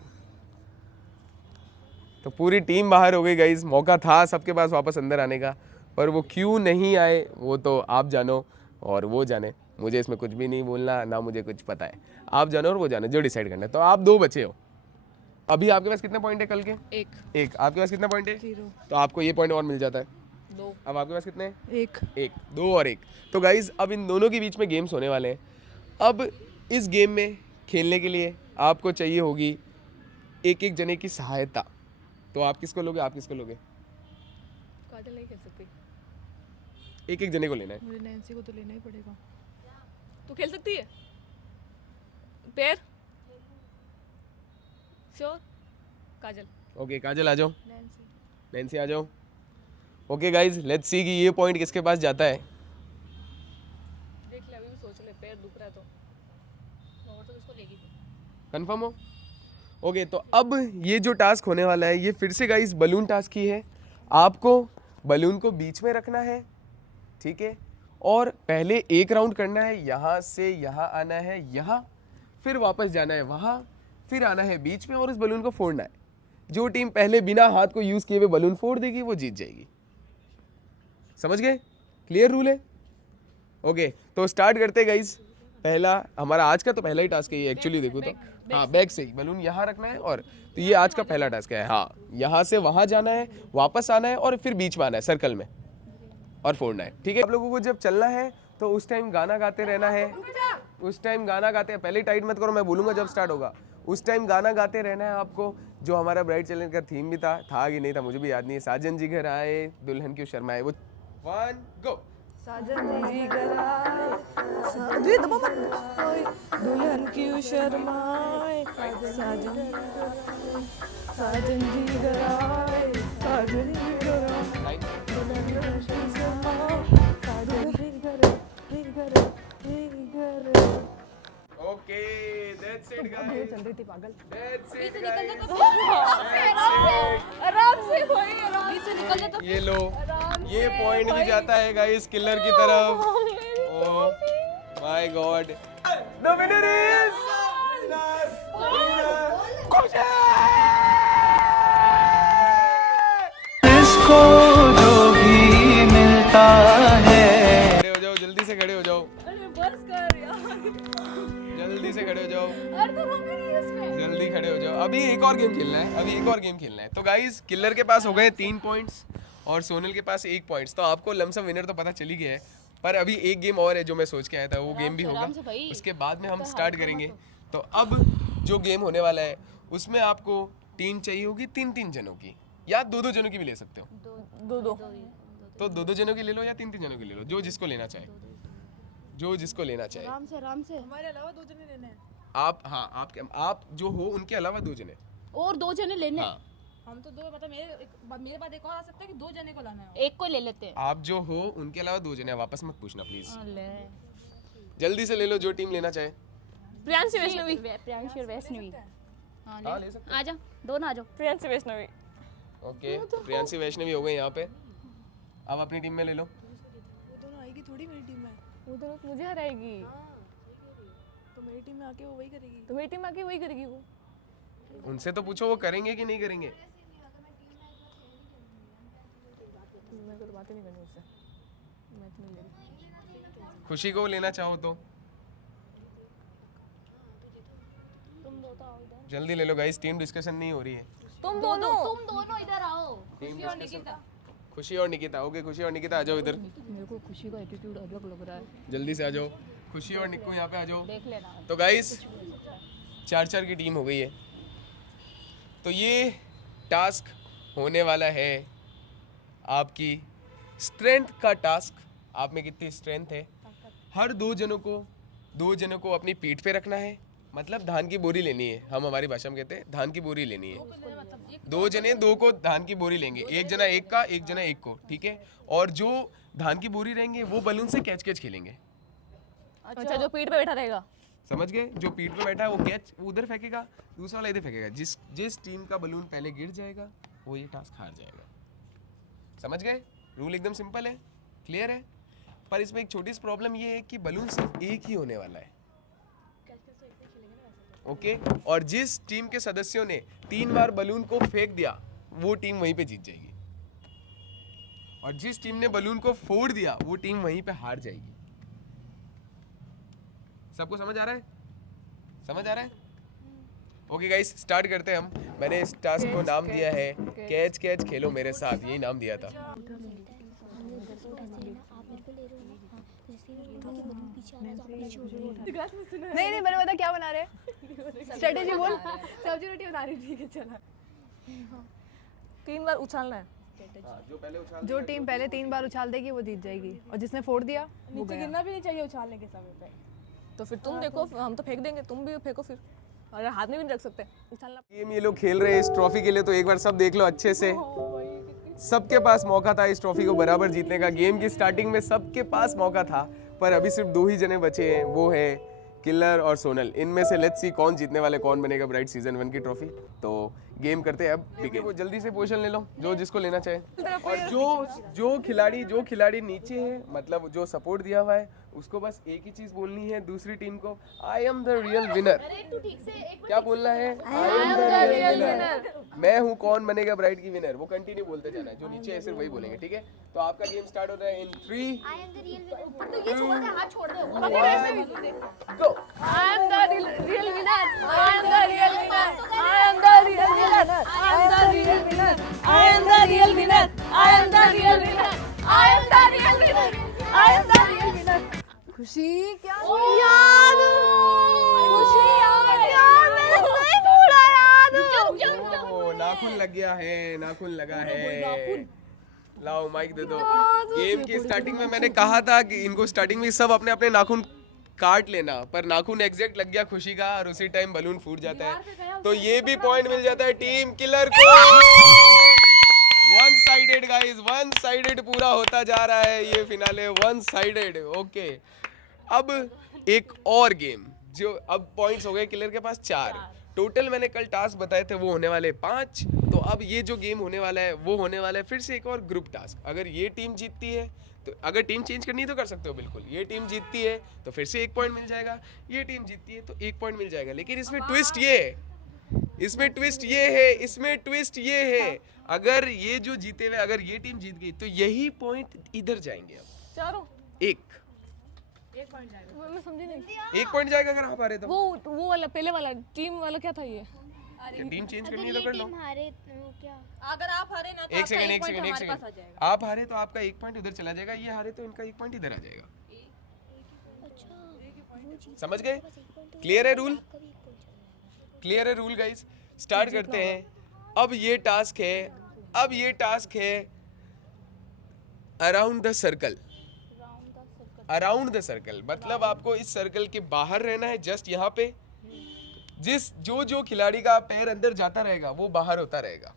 तो पूरी टीम बाहर हो गई गाइस। मौका था सबके पास वापस अंदर आने का, पर वो क्यों नहीं आए वो तो आप जानो और वो जाने। मुझे इसमें कुछ भी नहीं बोलना, ना मुझे कुछ पता है। आप जानो और वो जाने, जो डिसाइड करना है। तो आप 2 बचे हो अभी। आपके पास कितने पॉइंट है कल के? एक। आपके पास कितना पॉइंट है? 0। तो आपको ये पॉइंट और मिल जाता है। 2। अब आपके पास कितने हैं? 1। 1, 2 और 1। तो गाइज अब इन दोनों के बीच में गेम्स होने वाले हैं। अब इस गेम में खेलने के लिए आपको चाहिए होगी एक एक जने की सहायता। तो आप किसको लोगे, आप किसको लोगे? काजल नहीं खेल सकती। एक एक जने को लेना है। मुझे नैन्सी को तो लेना ही पड़ेगा। तू खेल सकती है पैर? श्योर? काजल। ओके काजल आ जाओ, नैन्सी। नैन्सी आ जाओ। ओके गाइज लेट्स सी कि ये पॉइंट किसके पास जाता है। देख ले, अभी भी सोच ले, पैर दुख रहा है तो और तो उसको लेगी। कंफर्म हो? ओके, तो अब ये जो टास्क होने वाला है ये फिर से गाइस बलून टास्क ही है। आपको बलून को बीच में रखना है, ठीक है, और पहले एक राउंड करना है, यहाँ से यहाँ आना है, यहाँ फिर वापस जाना है वहाँ, फिर आना है बीच में और इस बलून को फोड़ना है। जो टीम पहले बिना हाथ को यूज किए हुए बलून फोड़ देगी वो जीत जाएगी। समझ गए? क्लियर रूल है? ओके, तो स्टार्ट करते हैं गाइस। पहला हमारा आज का तो पहला ही टास्क है ये एक्चुअली, देखो तो हाँ बैक से ही बलून यहाँ रखना है, और तो ये आज का पहला टास्क है। हाँ, यहाँ से वहाँ जाना है, वापस आना है और फिर बीच में आना है सर्कल में और फोड़ना है, ठीक है। आप लोगों को जब चलना है तो उस टाइम गाना गाते रहना है। उस टाइम गाना गाते हैं, पहले टाइट मत करो, मैं बोलूँगा जब स्टार्ट होगा उस टाइम गाना गाते रहना है आपको। जो हमारा ब्राइड चैलेंज का थीम भी था कि नहीं था मुझे भी याद नहीं है। साजन जी घर आए दुल्हन क्यों शर्माए, वो 1 गो। साजन जी घर आए, दुल्हन क्यों शर्माए, साजन जी घर आए, साजन जी घर आए, दुल्हन क्यों शर्माए, साजन जी घर आए। ओके दैट्स इट गाइस, चल रही थी पागल। दैट्स इट गाइस, आराम से भाई, आराम से निकल जा। ये लो, ये पॉइंट भी जाता है गाइस किलर की तरफ। Oh my God, the winner is इसको जो भी मिलता है। खड़े हो जाओ, जल्दी से खड़े हो जाओ, अरे बस कर यार, जल्दी से खड़े हो जाओ, अरे तो रोक नहीं इसमें। जल्दी खड़े हो जाओ। अभी एक और गेम खेलना है, अभी एक और गेम खेलना है। तो गाइस किलर के पास हो गए 3 पॉइंट्स और सोनल के पास 1 पॉइंट्स। तो आपको लमसम विनर तो पता चली गया है, पर अभी एक गेम और है जो मैं सोच के आया था, वो गेम भी होगा, उसके बाद में हम स्टार्ट करेंगे। तो अब जो गेम होने वाला है उसमें आपको टीम चाहिए होगी 3-3 जनों की, या 2-2 जनों की भी ले सकते हो। दो तो 2-2 जनों की ले लो या 3-3 जनों की ले लो, जो जिसको लेना चाहे, जो जिसको लेना चाहे। आराम से हमारे अलावा 2 जने लेने हैं। आप जो हो उनके अलावा 2 जने। और 2 जने लेने हाँ, हम तो 2, मतलब मेरे बाद एक और आ सकता है कि 2 जने को लाना है। एक को ले लेते हैं। आप जो हो उनके अलावा 2 जने, वापस मत पूछना प्लीज, ले जल्दी से ले लो जो टीम लेना चाहे। प्रियांशी वैष्णवी, प्रियांशी और वैष्णवी। हाँ हाँ, ले ले सकते आ जा, दोनों आ जाओ। प्रियांशी वैष्णवी। ओके, प्रियांशी वैष्णवी हो गए यहाँ पे। अब अपनी टीम में ले लो। वो दोनों आएगी थोड़ी मेरी टीम में। वो तो मुझे हराएगी, तो मेरी टीम में आके वो वही करेगी। तो मेरी टीम आके वही करेगी वो। उनसे तो पूछो वो करेंगे कि नहीं करेंगे। मेरे को तो बातें नहीं करनी उससे, मैं तो नहीं ले रही। खुशी को लेना चाहो तो जल्दी ले लो गाइस, टीम डिस्कशन नहीं हो रही है। तुम दोनों इधर आओ। खुशी और निकिता, ओके खुशी और निकिता आ जाओ इधर, मेरे को खुशी का एटीट्यूड अलग लग रहा है, जल्दी से आ जाओ। खुशी और निक्कू यहाँ पे आ जाओ। देख लेना। तो गाइस 4-4 की टीम हो गई है। तो ये टास्क होने वाला है आपकी स्ट्रेंथ का टास्क, आप में कितनी स्ट्रेंथ है। हर दो जनों को अपनी पीठ पे रखना है, मतलब धान की बोरी लेनी है, हम हमारी भाषा में कहते हैं धान की बोरी लेनी है। दो जने दो को धान की बोरी लेंगे, एक जना एक का, एक जना एक को, ठीक है। और जो धान की बोरी रहेंगे वो बलून से कैच कैच खेलेंगे। अच्छा, जो पीठ पे बैठा रहेगा। समझ गए? जो पीठ पे बैठा है वो कैच उधर फेंकेगा, दूसरा वाला इधर फेंकेगा। जिस टीम का बलून पहले गिर जाएगा वो ये टास्क हार जाएगा। समझ गए? रूल एकदम सिंपल है, क्लियर है। पर इसमें एक छोटी सी प्रॉब्लम ये है कि बलून सिर्फ एक ही होने वाला है, ओके। और जिस टीम के सदस्यों ने 3 बार बलून को फेंक दिया वो टीम वहीं पे जीत जाएगी, और जिस टीम ने बलून को फोड़ दिया वो टीम वहीं पे हार जाएगी। सबको समझ आ रहा है? समझ आ रहा है? ओके गाइस, स्टार्ट करते हैं हम। मैंने इस टास्क को नाम दिया है कैच कैच खेलो मेरे साथ, यही नाम दिया था। नहीं नहीं, मैंने पता क्या बना रहे स्ट्रेटेजी बोल। सब्जी रोटी बना रही थी, चला 3 बार उछालना है। जो टीम पहले 3 बार उछाल देगी वो जीत जाएगी, और जिसने फोड़ दिया वो गया। गिरना भी नहीं चाहिए उछालने के समय पे। तो फिर तुम देखो, हम तो फेंक देंगे, तुम भी फेंको फिर। और हाथ में भी नहीं रख सकते, उछालना। गेम ये लोग खेल रहे हैं इस ट्रॉफी के लिए, तो एक बार सब देख लो अच्छे से। सबके पास मौका था इस ट्रॉफी को बराबर जीतने का। गेम की स्टार्टिंग में सबके पास मौका था, पर अभी सिर्फ 2 ही जने बचे हैं, वो है किलर और सोनल। इनमें से लेट्स सी कौन जीतने वाले, कौन बनेगा ब्राइट सीजन 1 की ट्रॉफी। तो गेम करते हैं अब बिगिन। वो जल्दी से पोजीशन ले लो, जो जिसको लेना चाहे। और जो खिलाड़ी नीचे है, मतलब जो सपोर्ट दिया हुआ है, उसको बस एक ही चीज बोलनी है दूसरी टीम को, I am the real winner. क्या बोलना है? I am the real winner. मैं हूँ कौन बनेगा ब्राइट की विनर, वो कंटिन्यू बोलते जाना है। जो नीचे है सिर्फ वही बोलेंगे, ठीक है। तो आपका गेम स्टार्ट हो रहा है इन 3 गो। I am the real winner. I am the real winner. I am the real winner. I am the real winner. I am the real winner. I am the real winner. I am the real winner. I am the real winner. खुशी क्या यार, खुशी यार, मैंने नहीं बोला यार। ओ, नाखून लग गया है, नाखून लगा है। लाओ माइक दे दो। गेम की स्टार्टिंग में मैंने कहा था कि इनको स्टार्टिंग में सब अपने अपने नाखून काट लेना, पर नाखून एग्जैक्ट लग गया खुशी का, और उसी टाइम बलून फूट जाता है। तो ये भी पॉइंट मिल जाता है टीम किलर को। One sided guys, one sided पूरा होता जा रहा है ये फिनाले, वन साइडेड। ओके, अब एक और गेम, जो अब पॉइंट्स हो गए किलर के पास 4 टोटल। मैंने कल टास्क बताए थे वो होने वाले 5। तो अब ये जो गेम होने वाला है वो होने वाला है फिर से एक और ग्रुप टास्क। अगर ये टीम जीतती है तो, अगर टीम चेंज करनी है तो कर सकते हो बिल्कुल। ये टीम जीतती है तो फिर से 1 पॉइंट मिल जाएगा, ये टीम जीतती है तो 1 पॉइंट मिल जाएगा। लेकिन इसमें ट्विस्ट ये है, इसमें ट्विस्ट ये है, अगर ये जो जीते हुए, अगर ये टीम जीत गई तो यही पॉइंट इधर जाएंगे। अब चारों एक पॉइंट जाएगा। मैं समझी नहीं। 1 पॉइंट जाएगा अगर आप हारे तो। वो वाला पहले वाला टीम वाला क्या था ये? टीम चेंज करनी है तो कर लो। हारे तो क्या? अगर आप हारे ना तो एक सेकंड, आप हारे तो आपका 1 पॉइंट उधर चला जाएगा, ये हारे तो इनका 1 पॉइंट इधर आ जाएगा। अच्छा, समझ गए? क्लियर है रूल? क्लियर है रूल गाइस? स्टार्ट करते हैं। अब ये टास्क है around the circle. Around the circle मतलब आपको इस सर्कल के बाहर रहना है, जस्ट यहाँ पे। जो खिलाड़ी का पैर अंदर जाता रहेगा वो बाहर होता रहेगा।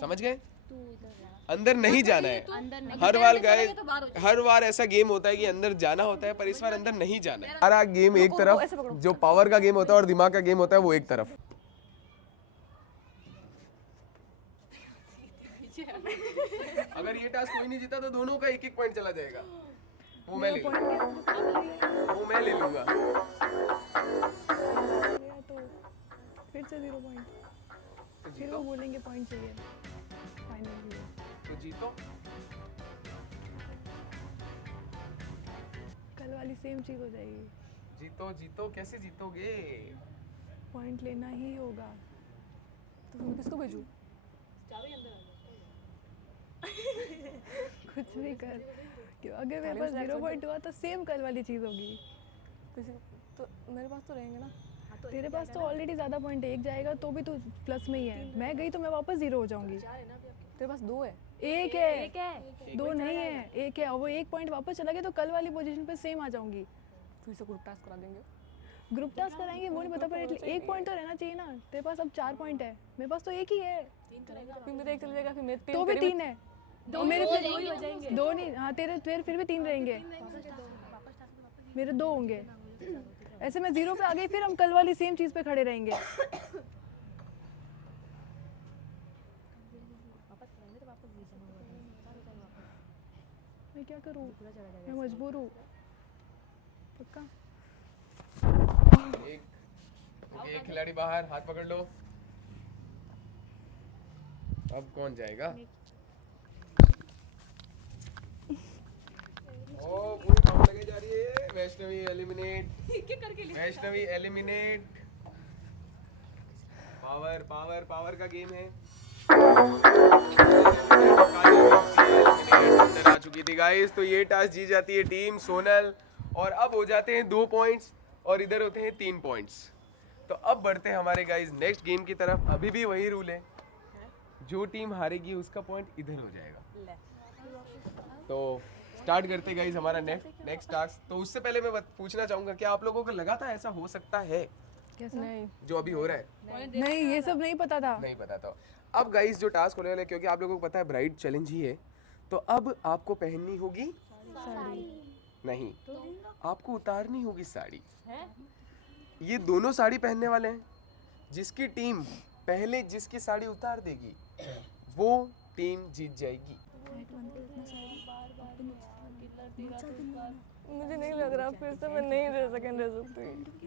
समझ गए? अंदर नहीं जाना है। हर बार ऐसा गेम होता है कि अंदर जाना होता है, पर इस बार अंदर नहीं जाना है। हमारा गेम एक तरफ, जो पावर का गेम होता है और दिमाग का गेम होता है वो एक तरफ। अगर ये टास्क कोई नहीं जीता तो दोनों का 1-1 पॉइंट चला जाएगा। वो मैं ले लूंगा। तो फिर से 0 पॉइंट, फिर वो बोलेंगे पॉइंट चाहिए फाइनली। तो जीतो। कल वाली सेम चीज हो जाएगी। जीतो कैसे जीतोगे? पॉइंट लेना ही होगा। तो मैं किसको भेजूं? कुछ भी कर, क्यों अगर मेरे पास 0 पॉइंट हुआ तो सेम कल वाली चीज होगी। तो मेरे पास तो रहेंगे ना। तेरे पास तो ऑलरेडी ज्यादा पॉइंट है, 1 जाएगा तो भी तू प्लस में ही है। मैं गई तो मैं वापस 0 हो जाऊंगी। तेरे पास 2 है। एक है, दो नहीं है, एक है, और वो एक पॉइंट वापस चला गया तो कल वाली पोजीशन पे सेम आ जाऊंगी। फिर से ग्रुप टास्क करा देंगे। ग्रुप टास्क कराएंगे वो नहीं पता, पर एक पॉइंट तो रहना चाहिए ना। तेरे पास अब 4 पॉइंट है, मेरे पास तो एक ही है। फिर मेरा एक चल जाएगा, फिर मेरे 3 तो भी 3 है, तो मेरे फिर 2 नहीं, हाँ तेरे फिर भी 3 रहेंगे, मेरे 2 होंगे। ऐसे मैं 0 पे आ गई, फिर हम कल वाली सेम चीज़ पे खड़े रहेंगे। मैं क्या करूँ, मैं मजबूर हूँ। पक्का एक खिलाड़ी बाहर, हाथ पकड़ लो। अब कौन जाएगा? ओ पूरी पावर लगे जा रही है। Vaishnavi eliminate, Vaishnavi eliminate. Power का गेम है। अंदर आ चुकी थी गाइस, तो ये टास्क जीत जाती है टीम सोनल, और अब हो जाते हैं 2 पॉइंट्स और इधर होते हैं 3 पॉइंट्स। तो अब बढ़ते हैं हमारे गाइस नेक्स्ट गेम की तरफ। अभी भी वही रूल है, जो टीम हारेगी उसका पॉइंट इधर हो जाएगा। तो स्टार्ट करते हैं गाइस हमारा नेक्स्ट टास्क। तो उससे पहले मैं पूछना चाहूँगा, क्या आप लोगों को लगा था ऐसा हो सकता है कैसा? नहीं, जो अभी हो रहा है? नहीं, ये सब नहीं पता था। नहीं पता था। अब गाइस जो टास्क होने वाला है, क्योंकि आप लोगों को पता है ब्राइड चैलेंज ही है, तो अब आपको पहननी होगी नहीं, आपको उतारनी होगी साड़ी। ये दोनों साड़ी पहनने वाले हैं। जिसकी टीम पहले जिसकी साड़ी उतार देगी वो टीम जीत जाएगी। मुझे नहीं लग रहा फिर से मैं नहीं सेकंड रह सकती।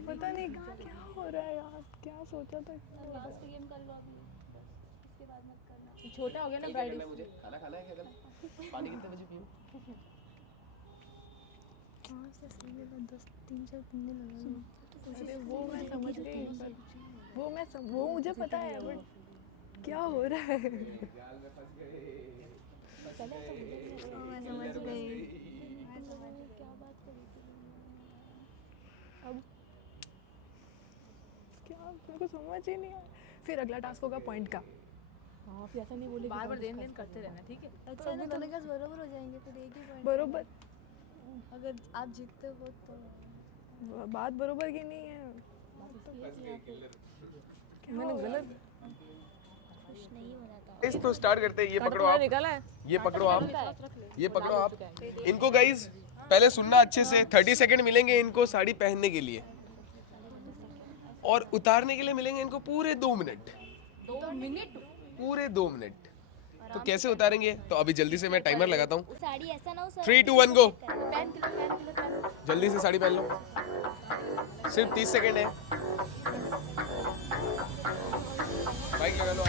पता नहीं क्या हो रहा है यार, क्या सोचा था। छोटा हो गया ना ब्राइड। मुझे खाना खाना है क्या? पानी कितने बजे पीऊं? अरे वो मैं समझ गई, वो मुझे पता है, बट क्या हो रहा है? अब क्या, मेरे को समझ ही नहीं आया। फिर अगला टास्क होगा पॉइंट का। हाँ, फिर ऐसा नहीं बोले, बार-बार लेन-देन करते रहना, ठीक है? अच्छा ना, दोनों का बराबर हो जाएंगे, फिर एक ही पॉइंट। बरोबर, अगर आप जीतते हो तो बात बरोबर की नहीं है। मैंने गलत खुश नहीं हो रहा था। इस तो स्टार्ट करते हैं। ये पकड़ो आप, निकाला है। ये पकड़ो आप, ये पकड़ो आप। इनको गाइस पहले सुनना अच्छे से। 30 सेकंड मिलेंगे इनको साड़ी पहनने के लिए, और उतारने के लिए मिलेंगे इनको पूरे 2 मिनट। 2 मिनट? पूरे 2 मिनट। तो कैसे उतारेंगे? तो अभी जल्दी से मैं टाइमर लगाता हूँ। साड़ी ऐसा ना हो सर। 3 2 1 गो। पहन के जल्दी से साड़ी पहन लो, सिर्फ 30 सेकंड है। बाइक लगा लो आप।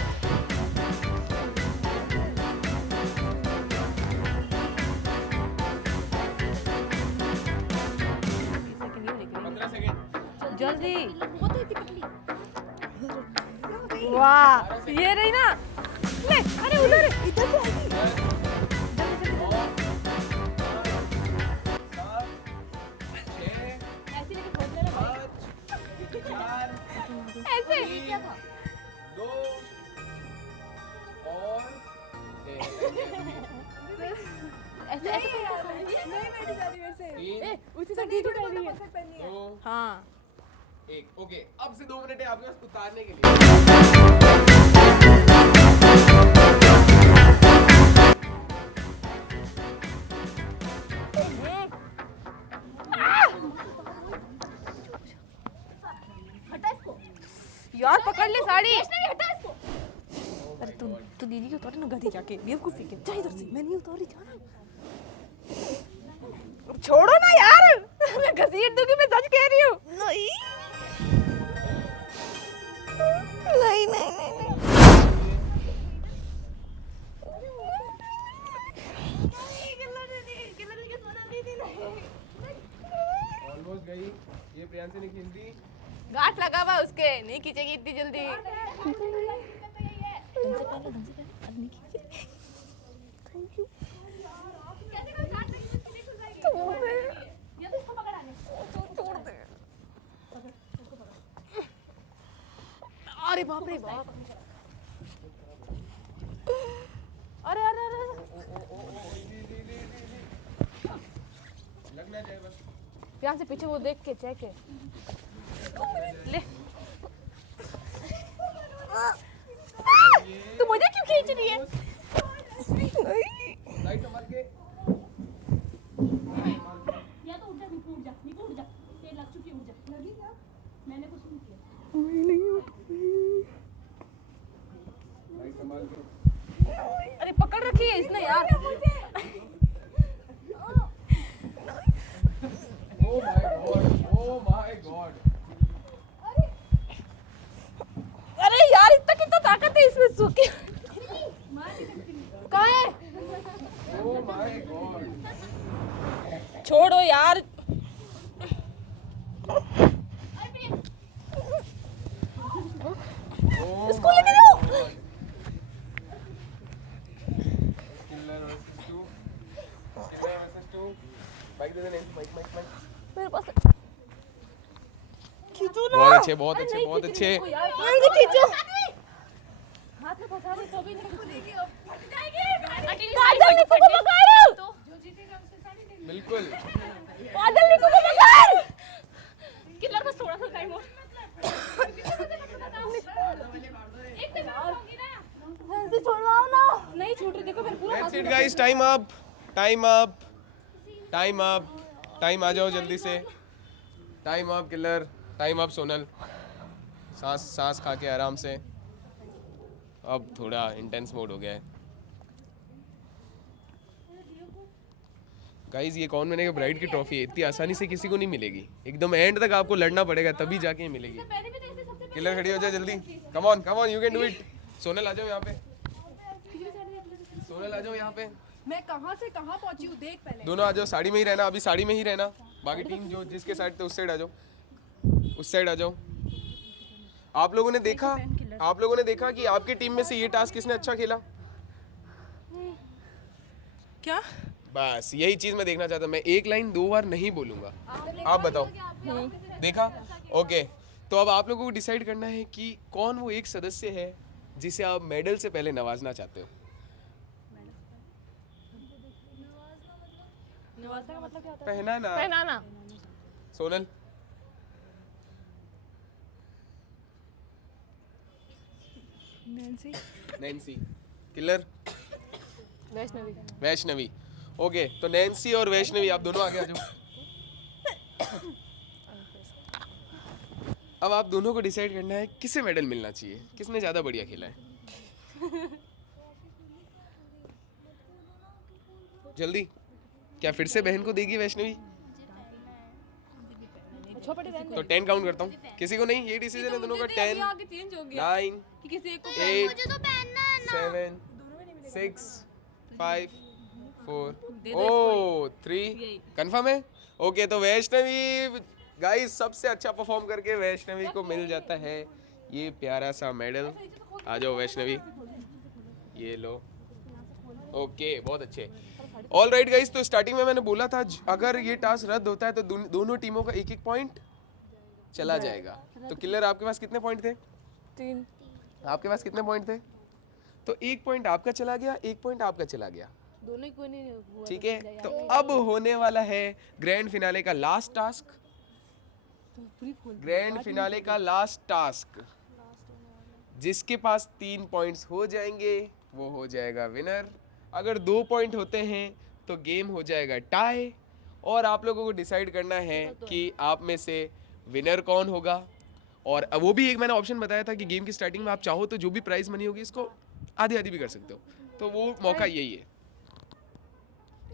जल्दी। बहुत ही पतली। वाह, ये रही ना। ले, अरे उधर ऐसे लेके खोल लेना भाई। 4 ऐसे 2 और ऐसे ऐसे नहीं बैठी जा रही वैसे। 3 उसी से दीदी कर रही है। 2 हाँ, 1। ओके, अब से 2 मिनट है आपके पास उतारने के लिए। यार पकड़ ले साड़ी। हटा इसको। अरे तू दीदी की उतारी ना गधी जाके, बेवकूफी के जा इधर से। मैं नहीं उतारी, जाना। छोड़ो ना यार, मैं घसीट दूंगी, मैं सच कह रही हूँ। नहीं नहीं नहीं नहीं ऑलमोस्ट गई। ये प्रियांशी ने खींच दी। गांठ लगा हुआ उसके, नहीं खींचेगी इतनी जल्दी। अरे बाप रे बाप। लगना चाहिए बस। यहाँ से पीछे वो देख के चेक है। ले तू मुझे क्यों खींच रही है? लाइट संभाल के। या तो उठ जा, तेल लग चुकी, उठ जा। लगी क्या? मैंने कुछ नहीं किया। लाइट संभाल के। अरे पकड़ रखी है इसने यार। Oh my god. अरे यार इतना कितना ताकत है इसमें सूखी। कहाँ है? Oh my god. छोड़ो यार। इसको लेके जाओ। Killer versus 2. Killer versus 2. Bike दे दे नहीं, बाइक। मेरे पास बहुत अच्छे, बहुत अच्छे, बहुत अच्छे। खींचो। हाथ में फंसा दे तो भी नहीं खुलेगी। काजल निको को पकड़। बिल्कुल। काजल निको को पकड़। किलर बस थोड़ा सा टाइम और। ऐसे छोड़वाओ ना। नहीं छूट रही, देखो मेरे पूरा That's it guys, time up. Time up. Time up. Time आ जाओ जल्दी से। Time up killer, time up Sonal. सांस खा के आराम से। अब थोड़ा इंटेंस मोड हो गया है। गाइस ये कौन बनेगा ब्राइड की ट्रॉफी है, इतनी आसानी से किसी को नहीं मिलेगी। एकदम एंड तक आपको लड़ना पड़ेगा तभी जाके ये मिलेगी। किलर खड़ी हो जाए जल्दी। Come on you can do it. Sonal आ जाओ यहाँ पे। सोनल आ जाओ यहाँ पे। मैं कहाँ से कहाँ पहुँची हूँ देख पहले। दोनों आ जाओ, साड़ी में ही रहना, अभी साड़ी में ही रहना। बाकी टीम जो जिसके साइड थे उस साइड आ जाओ, उस साइड आ जाओ। आप लोगों ने देखा कि आपकी टीम में से ये टास्क किसने अच्छा खेला? क्या? बस यही चीज मैं देखना चाहता। मैं एक लाइन 2 बार नहीं बोलूंगा, आप बताओ। देखा? ओके, तो अब आप लोगों को डिसाइड करना है कि कौन वो एक सदस्य है जिसे आप मेडल से पहले नवाजना चाहते हो। नवाज़ना का मतलब क्या होता पहनाना। है? पहनाना। Sonal. Nancy. Killer. Vaishnavi. Okay, तो नैन्सी और वैष्णवी आप दोनों आगे आ जाओ। अब आप दोनों को डिसाइड करना है किसे मेडल मिलना चाहिए, किसने ज्यादा बढ़िया खेला है। जल्दी। क्या फिर से बहन को देगी वैष्णवी? तो 10 काउंट करता हूँ। किसी को नहीं, ये डिसीजन है दोनों का। 10 आगे चेंज हो गया 9 कि किसी एक को 8 7 6 5 4 ओ 3 कंफर्म है। ओके, तो वैष्णवी गाइस सबसे अच्छा परफॉर्म करके वैष्णवी को मिल जाता है ये प्यारा सा मेडल। आ जाओ वैष्णवी, ये लो। ओके, बहुत अच्छे। ऑल राइट गाइस, तो स्टार्टिंग में मैंने बोला था अगर ये टास्क रद्द होता है तो दोनों टीमों का 1-1 पॉइंट चला जाएगा। तो किलर आपके पास कितने पॉइंट थे? 3। आपके पास कितने पॉइंट थे? तो 1 पॉइंट आपका चला गया, 1 पॉइंट आपका चला गया। दोनों को नहीं हुआ। ठीक है, तो अब होने वाला है ग्रैंड फिनाले का लास्ट टास्क। ग्रैंड फिनाले का लास्ट टास्क, जिसके पास 3 पॉइंट्स हो जाएंगे वो हो जाएगा विनर। अगर 2 पॉइंट होते हैं तो गेम हो जाएगा टाई, और आप लोगों को डिसाइड करना है कि आप में से विनर कौन होगा। और वो भी एक मैंने ऑप्शन बताया था कि गेम की स्टार्टिंग में आप चाहो तो जो भी प्राइस मनी होगी इसको आधी आधी भी कर सकते हो, तो वो मौका यही है।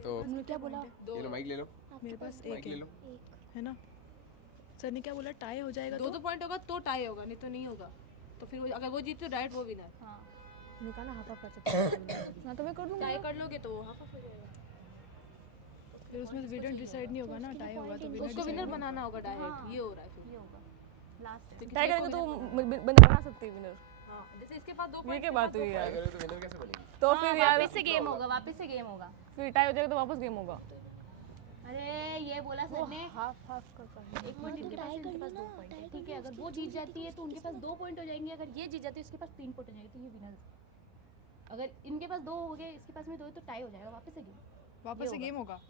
तो क्या बोला? ये लो, माइक ले लो, मेरे पास माइक एक ले लो। है ना। सर ने क्या बोला, टाई हो जाएगा? 2 पॉइंट होगा तो टाई होगा, नहीं तो नहीं होगा। तो फिर अगर वो जीते तो डायरेक्ट वो विनर। हाँ, कहा ना हाफ कर सकते हैं। मैं तो मैं कर दूंगा। टाई कर लोगे तो हाफ हो जाएगा। फिर उसमें विनर डिसाइड नहीं होगा ना, टाई होगा तो उसको विनर बनाना होगा डायरेक्ट। ये हो रहा है फिर। लास्ट टाई करेंगे तो बना सकते हैं विनर। हाँ, जैसे इसके पास 2 ये पॉइंट क्या बात हुई यार? अगर तो विनर कैसे बनेगी? तो फिर यार वापस से गेम होगा। फिर टाई हो जाएगा तो वापस गेम होगा। अरे ये बोला सर ने हाफ कर 1 पॉइंट इनके पास 2 पॉइंट है। ठीक है, अगर वो जीत जाती है तो उनके पास 2 पॉइंट हो जाएंगे। अगर ये जीत जाती है उसके पास 3 पॉइंट हो जाएंगे, तो ये विनर। अगर इनके पास 2 हो गए, इसके पास में 2 है तो टाई हो जाएगा, वापस से गेम। वापस से गेम होगा।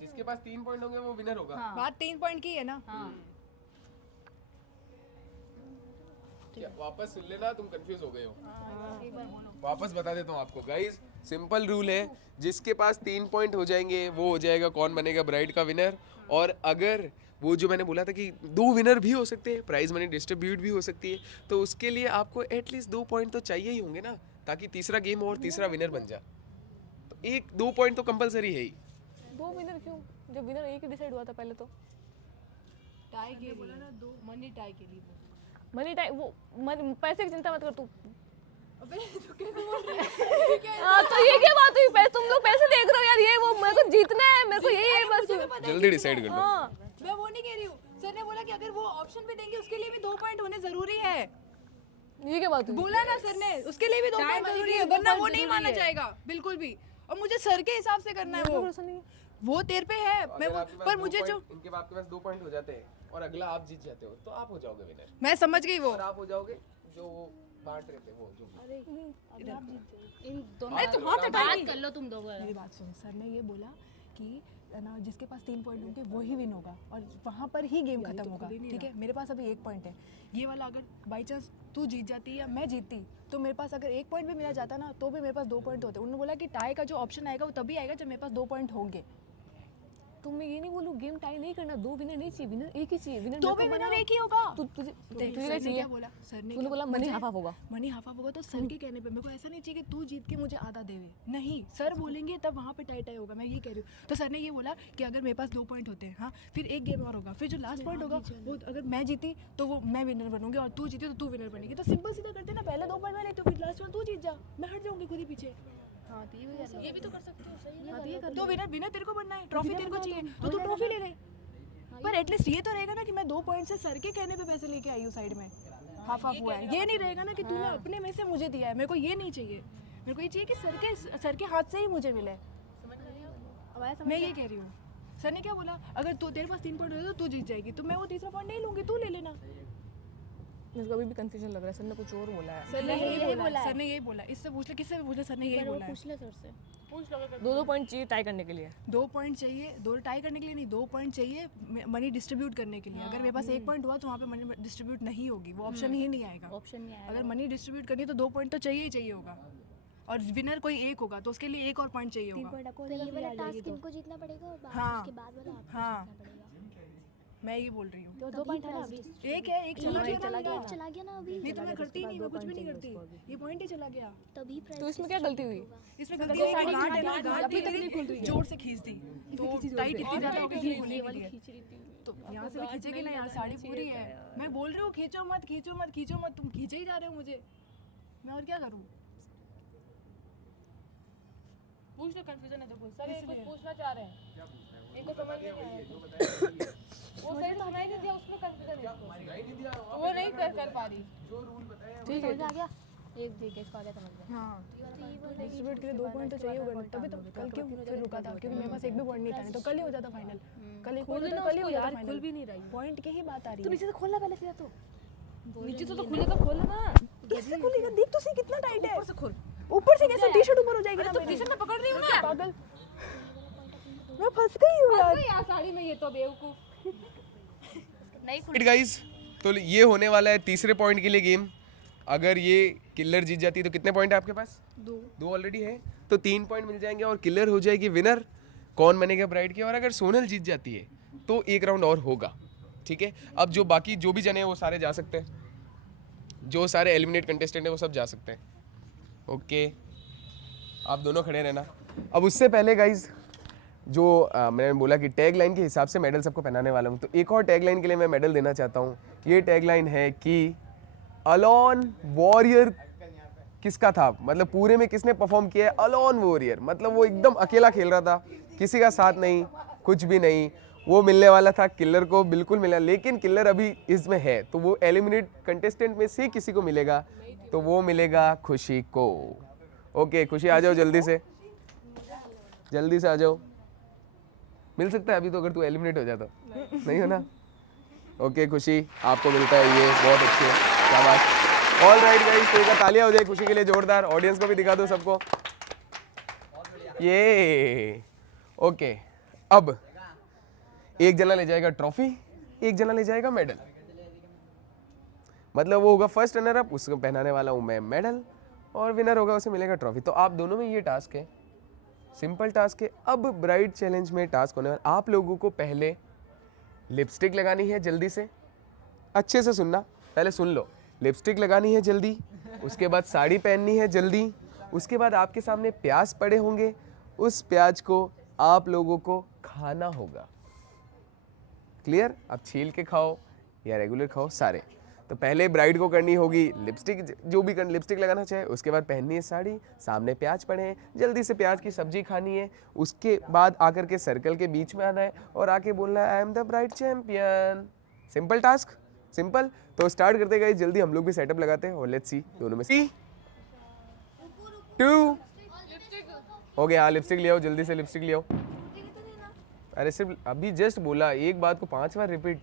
जिसके पास 3 पॉइंट होंगे वो विनर होगा। हाँ बात 3 पॉइंट की है ना। हाँ क्या वापस सुन लेना, तुम कंफ्यूज हो गए हो। एक बार बोलो। वापस बता देता हूँ आपको गाइस, सिंपल रूल है, जिसके पास 3 पॉइंट हो जाएंगे वो हो जाएगा कौन बनेगा ब्राइड का विनर। और अगर वो जो मैंने बोला था कि 2 विनर भी हो सकते हैं, प्राइज मनी डिस्ट्रीब्यूट भी हो सकती है, तो उसके लिए आपको एटलीस्ट 2 पॉइंट तो चाहिए ही होंगे ना, ताकि तीसरा गेम और तीसरा विनर बन जाए। तो 2 पॉइंट तो कंपलसरी है ही। 2 विनर क्यों, जब विनर एक ही डिसाइड हुआ था पहले तो। टाई के बोला ना 2 मनी टाई के लिए। मनी टाइम वो पैसे की चिंता मत कर तू। अबे तू कैसे बोल रही है? हाँ तो ये क्या बात हुई, पैसे तुम लोग पैसे देख रहे हो यार, ये वो मेरे को जीतना है, मेरे को यही है बस। जल्दी डिसाइड कर लो। हाँ मैं वो नहीं कह रही हूँ, सर ने बोला कि अगर वो ऑप्शन भी देंगे उसके लिए भी 2 पॉइंट होने जरूरी है। ये क्या बात हुई? बोला ना सर ने, उसके लिए भी 2 पॉइंट जरूरी है, वरना वो नहीं माना जाएगा बिल्कुल भी। और मुझे सर के हिसाब से करना है वो तेरे पे है। मैं वो पर मुझे जो इनके आपके पास 2 पॉइंट हो जाते हैं और अगला आप जीत जाते हो तो आप हो जाओगे विनर। मैं समझ गई वो। और आप हो जाओगे जो बांट रहे थे वो जो भी। इन दोनों बात कर लो तुम दो। मेरी बात सुन, सर ने ये बोला कि ना जिसके पास 3 पॉइंट होंगे वो ही विन होगा और वहाँ पर ही गेम खत्म होगा, ठीक है। मेरे पास अभी 1 पॉइंट है, ये वाला अगर बाई चांस तू जीत जाती या मैं जीतती तो मेरे पास अगर 1 पॉइंट भी मिला जाता ना तो भी मेरे पास 2 पॉइंट होते। उन्होंने बोला कि टाई का जो ऑप्शन आएगा वो तभी आएगा जब मेरे पास 2 पॉइंट होंगे। तो मैं ये नहीं बोलूँ गेम टाई नहीं करना, 2 विनर नहीं चाहिए, विनर एक ही चाहिए। विनर तो भी विनर एक ही होगा। तुझे देख, तुझे सर ने चाहिए क्या बोला, सर ने तूने बोला मनी हाफ होगा। मनी हाफ होगा तो सर के कहने पे। मेरे को ऐसा नहीं चाहिए कि तू जीत के मुझे आधा देवे, नहीं, सर बोलेंगे तब वहाँ पे टाई टाई होगा, मैं ये कह रही हूँ। तो सर ने ये बोला कि अगर मेरे पास 2 पॉइंट होते हैं, हाँ, फिर एक गेम और होगा, फिर जो लास्ट पॉइंट होगा वो अगर मैं जीती तो वो मैं विनर बनूंगी और तू जीती तो तू विनर बनेगी। तो सिंपल सीधा करते ना, पहले 2 पॉइंट मैं लेती हूँ, फिर लास्ट में तू जीत जा, मैं हट जाऊंगी खुद ही पीछे। हाँ तो ये भी तो कर सकते हो, सही है। तो विनर तेरे को बनना है, ट्रॉफी तेरे को चाहिए तो तू ट्रॉफी ले ले। पर एटलीस्ट ये तो रहेगा ना कि मैं 2 पॉइंट से सर के कहने पे पैसे लेके आई हूँ साइड में, हाफ हाफ हुआ है। ये नहीं रहेगा ना कि तूने अपने में से मुझे दिया है, मेरे को ये नहीं चाहिए। मेरे को ये चाहिए कि सर के हाथ से ही मुझे मिले। मैं ये कह रही हूँ, सर ने क्या बोला, अगर तू तेरे पास 3 पॉइंट होगा तो तू जीत जाएगी, तो मैं वो तीसरा पॉइंट नहीं लूंगी, तू ले लेना। मेरे को अभी भी कंफ्यूजन लग रहा है, सर ने कुछ और बोला है। सर ने यही बोला, सर ने यही बोला। इससे पूछ ले, किससे भी पूछ ले, सर ने यही बोला है। पूछ ले सर से। 2 पॉइंट चाहिए टाई करने के लिए। 2 पॉइंट चाहिए, 2 टाई करने के लिए नहीं, 2 पॉइंट चाहिए मनी डिस्ट्रीब्यूट करने के लिए। अगर मेरे पास 1 पॉइंट हुआ तो वहाँ पे मनी डिस्ट्रीब्यूट नहीं होगी, वो ऑप्शन ही नहीं आएगा। ऑप्शन नहीं आया। अगर मनी डिस्ट्रीब्यूट करनी है तो 2 पॉइंट तो चाहिए ही चाहिए होगा, और विनर कोई एक होगा तो उसके लिए 1 और पॉइंट चाहिए होगा। तो ये वाला टास्क इनको जीतना पड़ेगा और हाँ। उसके बाद वाला आपको हाँ। जीतना पड़ेगा। मैं ये बोल रही हूँ। तो 2 पॉइंट है ना अभी। एक है, एक चला गया ना। एक चला गया ना अभी, नहीं तो मैं करती ही नहीं, मैं कुछ भी नहीं करती, ये पॉइंट ही चला गया। तभी तो इसमें क्या गलती हुई? इसमें गलती है कि गांठ है ना, गांठ अभी तक नहीं खुल रही, जोर से खींच दी तो टाइट इतनी ज्यादा हो गई कि खुलने के लिए। तो यहाँ से भी खींचेगी ना, यहाँ साड़ी पूरी है। मैं बोल रही हूँ खींचो मत, खींचो मत, खींचो मत, तुम खींचे ही जा रहे हो मुझे, मैं और क्या करूँ। पूछ लो, कंफ्यूजन है तो पूछ। सर ये कुछ पूछना चाह रहे हैं, इनको समझ नहीं आया। वो सर सुनाई नहीं दिया, उसमें कंफ्यूजन है, वो नहीं कर पा रही। ठीक है, आ गया एक देख इसको आ गया, समझ गया। हाँ, डिस्ट्रीब्यूट के लिए 2 पॉइंट तो चाहिए होगा, तभी तो कल क्यों फिर रुका था, क्योंकि मेरे पास एक भी पॉइंट नहीं था, नहीं तो कल ही हो जाता फाइनल। कल एक पॉइंट तो कल ही हो जाता फाइनल। खुल भी नहीं रही, पॉइंट की ही बात आ रही है। नीचे से खोलना पहले सीधा, तो नीचे से तो खुलेगा, खोलना ना। कैसे खुलेगा, देख तो सही कितना टाइट है। ऊपर से खोल, ऊपर से कैसे टी-शर्ट ऊपर हो जाएगी ना। तो टी-शर्ट में पकड़ रही हूँ ना, पागल, मैं फंस गई हूँ यार साड़ी में। ये तो बेवकूफ राइट गाइस, तो ये होने वाला है तीसरे पॉइंट के लिए गेम। अगर ये किलर जीत जाती है तो कितने पॉइंट है आपके पास? 2 ऑलरेडी है, तो 3 पॉइंट मिल जाएंगे और किलर हो जाएगी विनर, कौन बनेगा ब्राइड की। और अगर सोनल जीत जाती है तो 1 राउंड और होगा, ठीक है। अब जो बाकी जो भी जने हैं वो सारे जा सकते हैं, जो सारे एलिमिनेट कंटेस्टेंट हैं वो सब जा सकते हैं। ओके, आप दोनों खड़े रहना। अब उससे पहले गाइज जो मैंने बोला कि टैग लाइन के हिसाब से मेडल सबको पहनाने वाला हूँ, तो एक और टैग लाइन के लिए मैं मेडल देना चाहता हूँ। ये टैग लाइन है कि अलोन वॉरियर किसका था, मतलब पूरे में किसने परफॉर्म किया है? अलोन वॉरियर, मतलब वो एकदम अकेला खेल रहा था, किसी का साथ नहीं, कुछ भी नहीं। वो मिलने वाला था किलर को, बिल्कुल मिला, लेकिन किलर अभी इसमें है तो वो एलिमिनेट कंटेस्टेंट में से किसी को मिलेगा, तो वो मिलेगा खुशी को। ओके खुशी आ जाओ, जल्दी से आ जाओ। मिल सकता है अभी तो, अगर तू एलिमिनेट हो जाता। नहीं हो ना? ओके खुशी, आपको मिलता है ये, बहुत अच्छे, क्या बात। ऑल राइट गाइस, तो एक बार तालियां हो जाए खुशी के लिए जोरदार, ऑडियंस को भी दिखा दो सबको। ये ओके, अब एक जना ले जाएगा ट्रॉफी, एक जना ले जाएगा मेडल। मतलब वो होगा फर्स्ट रनर अप, उसको पहनाने वाला हूं मैं मेडल, और विनर होगा उसे मिलेगा ट्रॉफी। तो आप दोनों में ये टास्क है, सिंपल टास्क है। अब ब्राइड चैलेंज में टास्क होने वाला, आप लोगों को पहले लिपस्टिक लगानी है जल्दी से, अच्छे से सुनना, पहले सुन लो। लिपस्टिक लगानी है जल्दी, उसके बाद साड़ी पहननी है जल्दी, उसके बाद आपके सामने प्याज पड़े होंगे, उस प्याज को आप लोगों को खाना होगा। क्लियर? आप छील के खाओ या रेगुलर खाओ, सारे। तो पहले ब्राइड को करनी होगी लिपस्टिक, जो भी लिपस्टिक लगाना चाहे, उसके बाद पहननी है साड़ी, सामने प्याज पड़े हैं, जल्दी से प्याज की सब्जी खानी है, उसके बाद आकर के सर्कल के बीच में आना है और आके बोलना है I am the bride champion. Simple task, simple. तो स्टार्ट करते गए जल्दी, हम लोग भी सेटअप लगाते हैं और लेट्स सी दोनों में 3 2 हो गया। हाँ लिपस्टिक ले आओ, जल्दी से लिपस्टिक ले आओ। अरे सिर्फ अभी जस्ट बोला, एक बात को 5 बार रिपीट।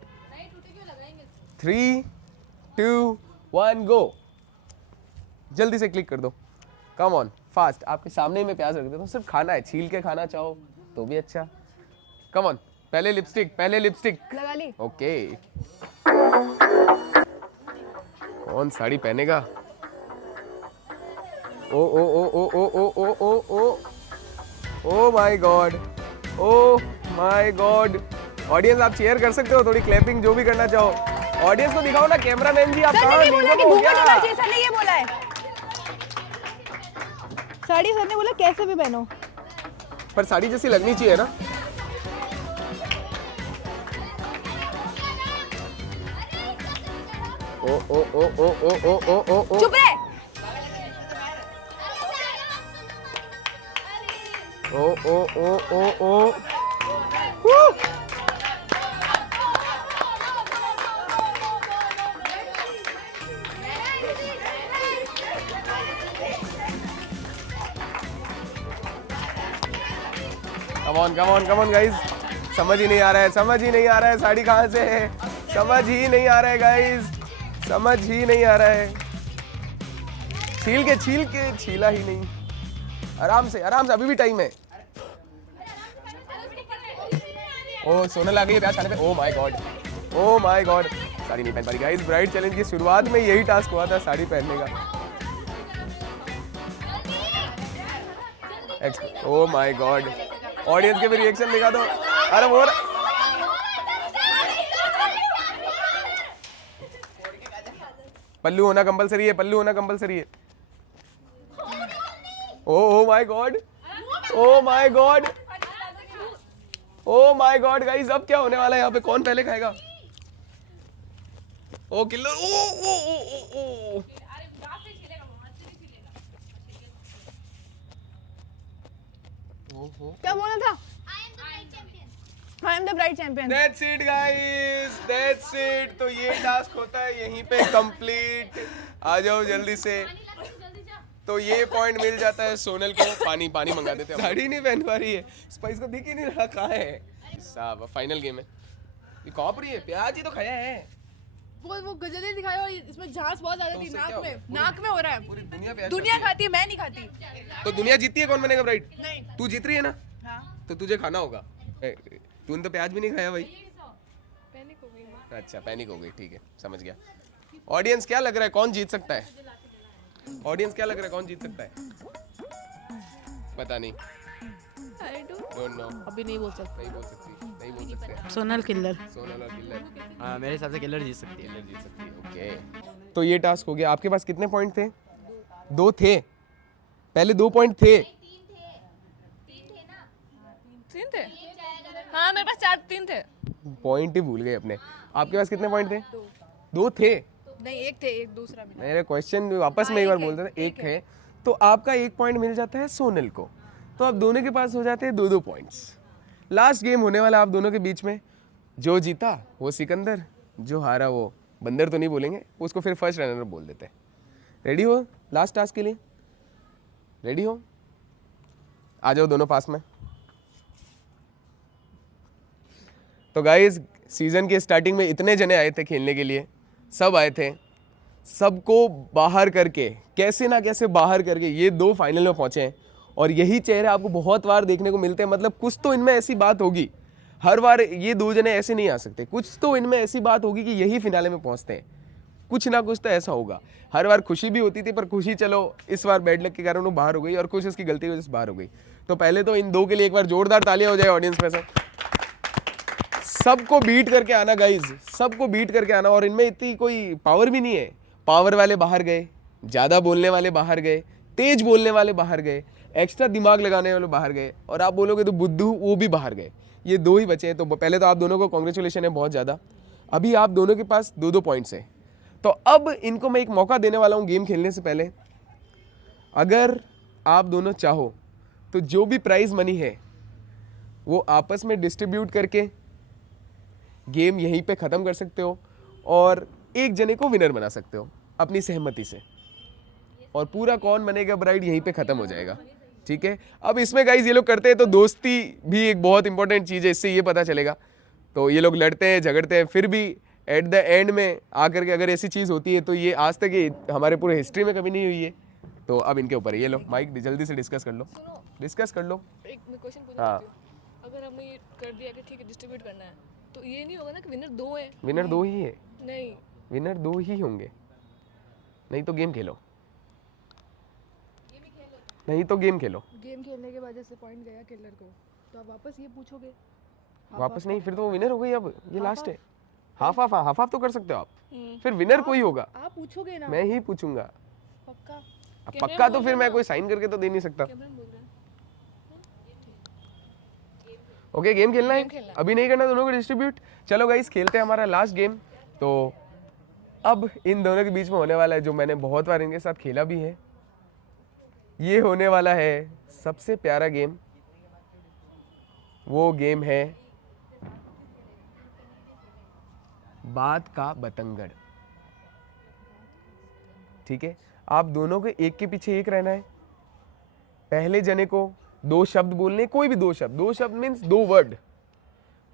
3 2 1 गो। जल्दी से क्लिक कर दो, कम ऑन फास्ट। आपके सामने में प्याज रख देता हूँ, सिर्फ खाना है, छील के खाना चाहो तो भी अच्छा। कम ऑन, पहले लिपस्टिक, पहले लिपस्टिक लगा ली। ओके। कौन साड़ी पहनेगा? Oh oh oh oh oh oh oh oh oh oh my god, oh my god. Audience आप चीयर कर सकते हो, थोड़ी क्लैपिंग जो भी करना चाहो। ऑडियंस को दिखाओ ना, कैमरामैन जी आप कहाँ नीचे हो गया? सर ने ये बोला है, साड़ी सर ने बोला कैसे भी पहनो, पर साड़ी जैसी लगनी चाहिए ना। ओ oh oh oh oh oh oh oh ओ चुप रहे। ओ oh oh oh O come on guys, समझ ही नहीं आ रहा है, समझ ही नहीं आ रहा है साड़ी कहाँ से है, समझ ही नहीं आ रहा है गाइस, समझ ही नहीं आ रहा है। छील के छीला ही नहीं। आराम से अभी भी टाइम है। ओ सोनल आ गई है प्याज खाने पे। ओ my god, oh my God, sari नहीं पहन पा रही गाइस। ब्राइड चैलेंज की शुरुआत में यही टास्क हुआ था, साड़ी पहनने का। ओ माय गॉड, ऑडियंस के भी रिएक्शन दिखा दो। अरे वो पल्लू होना कंपलसरी है, पल्लू होना कंपलसरी है। ओ my god, oh my god, oh my God guys, अब क्या होने वाला है यहाँ पे? कौन पहले खाएगा? ओ किल्लर, ओ ओ ओ ओ ओ क्या बोला था? I am the bride champion. That's it guys, that's it। तो ये टास्क होता है यहीं पे कंप्लीट। आ जाओ जल्दी से। तो ये पॉइंट मिल जाता है सोनल को। पानी मंगा देते हैं। साड़ी नहीं पहन पा रही है, स्पाइस को दिख ही नहीं रहा कहाँ है। साहब फाइनल गेम है। ये कहाँ पर है? प्याज ही तो खाया है। वो गजरे दिखाया और इसमें झांस बहुत ज्यादा थी, उससे क्या नाक में हो? नाक में हो रहा है। पूरी दुनिया प्याज दुनिया खाती खाती है, मैं नहीं खाती। तो दुनिया जीतती है, कौन बनेगा ब्राइड? नहीं। तू जीत रही है ना, हाँ। तो तुझे खाना होगा। तूने तो प्याज भी नहीं खाया भाई। पैनिक हो गई। अच्छा पैनिक हो गई, ठीक है समझ गया। ऑडियंस क्या लग रहा है कौन जीत सकता है? ऑडियंस क्या लग रहा है कौन जीत सकता है? पता नहीं, डोंट नो। अभी नहीं बोल सकते। नहीं बोल सकते। सोनल किल्लर। सोनल और किल्लर। हाँ मेरे हिसाब से किलर जीत सकती है। किल्लर जीत सकती है। ओके, तो ये टास्क हो गया। आपके पास कितने पॉइंट थे? 2 थे। पहले 2 पॉइंट थे। 3 थे। हाँ मेरे पास 3 थे। पॉइंट ही भूल गए अपने। आपके पास कितने पॉइंट थे? 2 थे। नहीं, एक थे, एक दूसरा भी। मेरे क्वेश्चन वापस में एक बार बोलते थे। एक है तो आपका 1 पॉइंट मिल जाता है सोनल को, तो आप दोनों के पास हो जाते हैं 2-2 पॉइंट्स। लास्ट गेम होने वाला आप दोनों के बीच में। जो जीता वो सिकंदर, जो हारा वो बंदर तो नहीं बोलेंगे, उसको फिर फर्स्ट रनर बोल देते हैं। रेडी हो लास्ट टास्क के लिए? रेडी हो? आ जाओ दोनों पास में। तो गाइस सीजन के स्टार्टिंग में इतने जने आए थे खेलने के लिए, सब आए थे। सबको बाहर करके, कैसे ना कैसे बाहर करके ये दो फाइनल में पहुंचे हैं। और यही चेहरे आपको बहुत बार देखने को मिलते हैं, मतलब कुछ तो इनमें ऐसी बात होगी, हर बार ये दो जने ऐसे नहीं आ सकते, कुछ तो इनमें ऐसी बात होगी कि यही फिनाले में पहुंचते हैं, कुछ ना कुछ तो ऐसा होगा। हर बार खुशी भी होती थी, पर खुशी चलो इस बार बैड लक के कारण वो बाहर हो गई, और कुछ इसकी गलती की वजह से बाहर हो गई। तो पहले तो इन दो के लिए एक बार जोरदार तालियां हो जाए ऑडियंस में से। सबको बीट करके आना गाइज, सबको बीट करके आना। और इनमें इतनी कोई पावर भी नहीं है, पावर वाले बाहर गए, ज़्यादा बोलने वाले बाहर गए, तेज बोलने वाले बाहर गए, एक्स्ट्रा दिमाग लगाने वाले बाहर गए, और आप बोलोगे तो बुद्धू वो भी बाहर गए। ये दो ही बचे हैं। तो पहले तो आप दोनों को कॉन्ग्रेचुलेशन है बहुत ज़्यादा। अभी आप दोनों के पास 2-2 पॉइंट्स है। तो अब इनको मैं एक मौका देने वाला हूँ गेम खेलने से पहले। अगर आप दोनों चाहो तो जो भी प्राइज मनी है वो आपस में डिस्ट्रीब्यूट करके गेम यहीं पे ख़त्म कर सकते हो, और एक जने को विनर बना सकते हो अपनी सहमति से, और पूरा कौन बनेगा ब्राइड यहीं पे ख़त्म हो जाएगा। ठीक है, अब इसमें गाइज ये लोग करते हैं तो दोस्ती भी एक बहुत इंपॉर्टेंट चीज़ है, इससे ये पता चलेगा। तो ये लोग लड़ते हैं, झगड़ते हैं, फिर भी एट द एंड में आकर के अगर ऐसी चीज़ होती है तो ये आज तक ये हमारे पूरे हिस्ट्री में कभी नहीं हुई है। तो अब इनके ऊपर है। ये लो माइक जल्दी से डिस्कस कर लो, डिस्कस कर लो। एक क्वेश्चन पूछना हाँ। चाहती हूँ, अगर हमने ये कर दिया कि ठीक है डिस्ट्रीब्यूट करना है, तो ये नहीं होगा ना कि विनर दो है? विनर दो ही है, नहीं, विनर दो ही होंगे, नहीं तो गेम खेलो, नहीं तो गेम खेलो। गेम खेलने के बाद जैसे पॉइंट गया किलर को, तो आप वापस ये पूछोगे? वापस नहीं, फिर तो वो विनर हो गई। अब ये लास्ट है। हाफ हाफ, हाफ हाफ तो कर सकते हो आप, फिर विनर कोई होगा। आप पूछोगे ना? मैं ही पूछूंगा। पक्का? अब पक्का तो फिर मैं कोई साइन करके तो दे नहीं सकता। कैमरन बोल रहे हैं। ओके, गेम खेलना है, खेलना है। अभी नहीं करना दोनों को डिस्ट्रीब्यूट। चलो गाइस, खेलते हैं हमारा लास्ट गेम। तो अब इन दोनों के बीच में होने वाला है जो मैंने बहुत बार इनके साथ खेला भी है, ये होने वाला है सबसे प्यारा गेम। वो गेम है बात का बतंगड़। ठीक है, आप दोनों को एक के पीछे एक रहना है। पहले जने को 2 शब्द बोलने, कोई भी 2 शब्द, 2 शब्द मीन्स 2 वर्ड,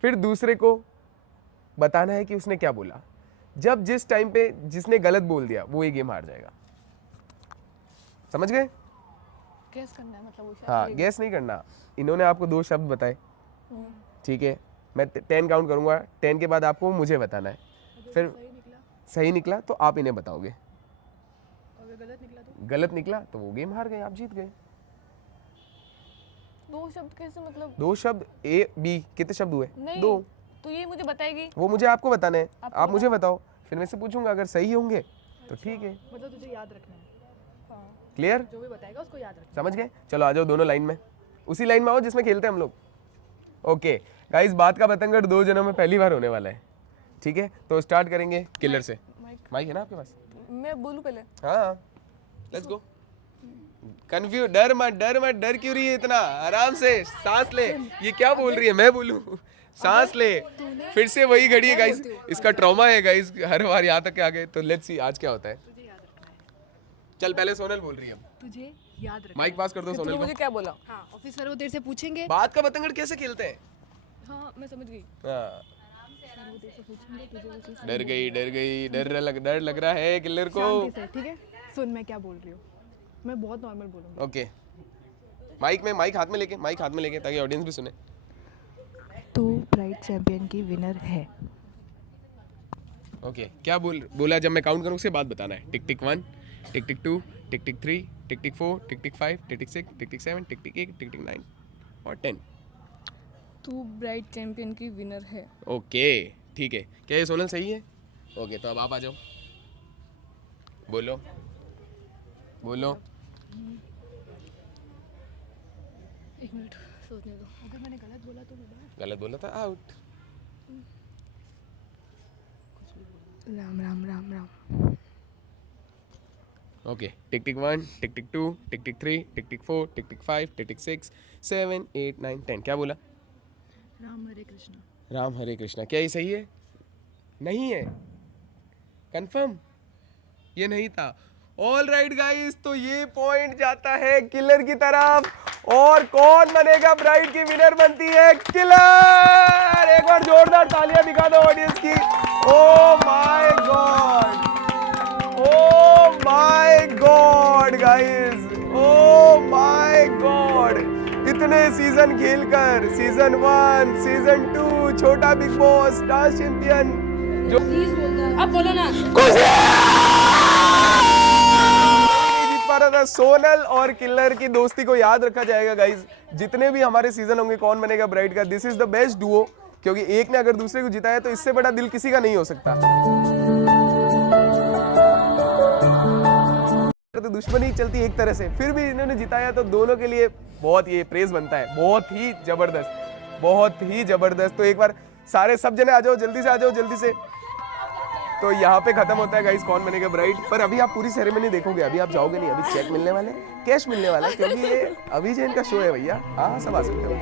फिर दूसरे को बताना है कि उसने क्या बोला। जब जिस टाइम पे जिसने गलत बोल दिया वो ये गेम हार जाएगा। समझ गए? गेस करना है मतलब वो शायद हाँ, गैस नहीं करना। इन्होंने आपको 2 शब्द बताए, ठीक है, मैं 10 काउंट करूंगा, 10 के बाद आपको मुझे बताना है। फिर सही निकला तो आप इन्हें बताओगे, अगर गलत निकला तो? गलत निकला तो वो गेम हार गए, आप जीत गए। 2 शब्द कैसे मतलब? 2 शब्द A B, कितने शब्द हुए? नहीं 2। तो ये मुझे बताएगी? वो मुझे आपको बताने हैं, आप मुझे बताओ, फिर मैं से पूछूंगा, अगर सही होंगे तो ठीक है। मतलब तुझे याद रखना है, क्लियर? जो भी बताएगा उसको याद रखना। समझ गए? चलो आ जाओ दोनों लाइन में, उसी लाइन में आओ जिसमें खेलते हैं हम लोग। ओके गाइस, बात का बतंगड़ 2 जनों में पहली बार होने वाला है। ठीक है, तो स्टार्ट करेंगे किलर से। माइक है ना आपके पास? मैं बोलूं पहले? हाँ, लेट्स गो। कंफ्यूज, डर मत, डर मत, डर क्यों रही है इतना? आराम से सांस ले। ये क्या बोल रही है? मैं बोलूं? सांस ले। फिर से वही घड़ी है गाइस, इसका ट्रॉमा है गाइस, हर बार यहाँ तक आ गए। तो लेट्स सी आज क्या होता है। चल पहले सोनल बोल रही है। अब तुझे याद रखना। माइक पास कर दो सोनल तो को। मुझे क्या बोला? हाँ, ऑफिसर वो तेरे से पूछेंगे। बात का बतंगड़ कैसे खेलते हैं? हाँ मैं समझ गई। हाँ। डर गई, डर गई, डर लग रहा है किलर को। शांति से, ठीक है? सुन मैं क्या बोल रही हूँ, मैं बहुत नॉर्मल बोलूँगी। ओके, माइक हाथ में लेके ताकि ऑडियंस भी सुने। तू ब्राइड चैंपियन की विनर है। ओके, क्या बोला? जब मैं काउंट करूँ उसके बाद बताना है। टिक टिक 1, टिक टिक 2, टिक टिक 3, टिक टिक 4, टिक टिक 5, टिक टिक 6, टिक टिक 7, टिक टिक 8, टिक टिक 9 और 10। तू ब्राइड चैंपियन की विनर है। ओके ठीक है, क्या ये सोनल सही है? ओके, तो अब आप आ जाओ, बोलो। एक मिनट सोचने दो। अगर मैंने गलत बोला तो बता। गलत बोला था, आउट। राम राम राम राम। ओके, टिक टिक 1, टिक टिक 2, टिक टिक 3, टिक टिक 4, टिक टिक 5, टिक टिक 6, 7, 8, 9, 10। क्या बोला? राम हरे कृष्णा। राम हरे कृष्णा। क्या ये सही है? नहीं है? कंफर्म? ये नहीं था। ऑल राइट गाइस, तो ये पॉइंट जाता है किलर की तरफ। और कौन बनेगा ब्राइड की विनर? बनती है किलर। एक बार जोरदार तालियां दिखा दो ऑडियंस की। ओ माय गॉड, ओ इतने सीजन खेलकर सीजन 1, सीजन 2, छोटा बिग बॉस, डांस चैंपियन जो अब बोलो ना। जीत पा रहा था। सोनल और किलर की दोस्ती को याद रखा जाएगा गाइज। जितने भी हमारे सीजन होंगे कौन बनेगा ब्राइड का, this is the best Duo, क्योंकि एक ने अगर दूसरे को जिताया तो इससे बड़ा दिल किसी का नहीं हो सकता। तो दुश्मनी चलती एक तरह से, फिर भी इन्होंने जिताया तो दोनों के लिए बहुत ये प्रेज बनता है। बहुत ही जबरदस्त, बहुत ही जबरदस्त। तो एक बार सारे सब जने आ जाओ, जल्दी से आ जाओ, जल्दी से। तो यहाँ पे खत्म होता है गाइस कौन बनेगा ब्राइड। पर अभी आप पूरी सेरेमनी देखोगे, अभी आप जाओगे नहीं, अभी चेक मिलने वाले, कैश मिलने वाला है, क्योंकि ये अभी जो इनका शो है भैया। हाँ, सब आ सकते हो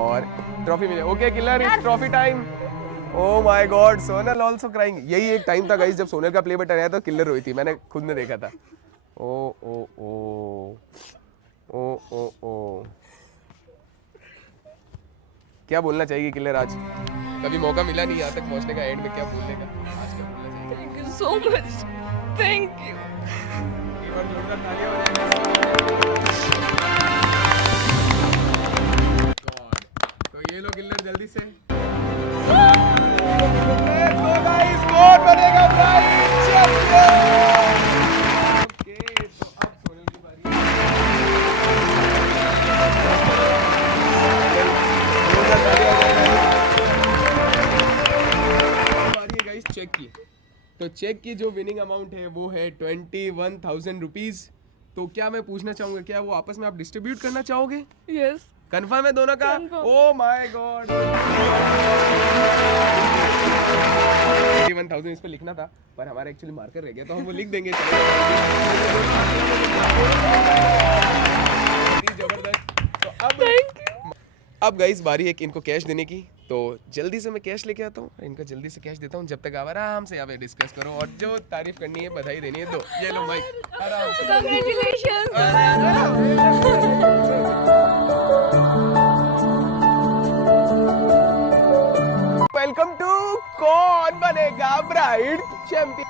और ट्रॉफी मिले। Okay killer, it's trophy time. Oh my God, Sonal also crying. यही एक टाइम था गाइस जब सोनल का प्ले बटन आया तो किलर रोई थी, मैंने खुद ने देखा था। ओ ओ ओ ओ ओ ओ क्या बोलना चाहिए किलर आज? कभी मौका मिला नहीं यहाँ तक पहुँचने का, एंड में क्या बोलने का? आज क्या बोलना चाहिए? Thank you so much, thank you. एक बार जोरदार तालियां बजाएं। तो ये लो किलर जल्दी से। तो गाइस कौन बनेगा ब्राइड चैंपियन? ओके, तो अब सोनल की बारी। जोरदार तालियां बजाएं गाइस। चेक की, तो चेक की जो विनिंग अमाउंट है वो है 21,000 रुपीज। तो क्या मैं पूछना चाहूंगा, क्या वो आपस में आप डिस्ट्रीब्यूट करना चाहोगे? यस, कंफर्म है दोनों का? ओ माय गॉड, 21,000 इस पे लिखना था पर हमारा एक्चुअली मार्कर रह गया तो हम वो लिख देंगे। जबरदस्त। तो अब गाइस बारी है इनको कैश देने की, तो जल्दी से मैं कैश लेके आता हूँ, इनको जल्दी से कैश देता हूँ। जब तक आप आराम से यहाँ पे डिस्कस करो और जो तारीफ करनी है, बधाई देनी है, दो। ये लो माइक, आराम से। कांग्रेचुलेशंस। वेलकम टू कौन बनेगा ब्राइड चैंपियन।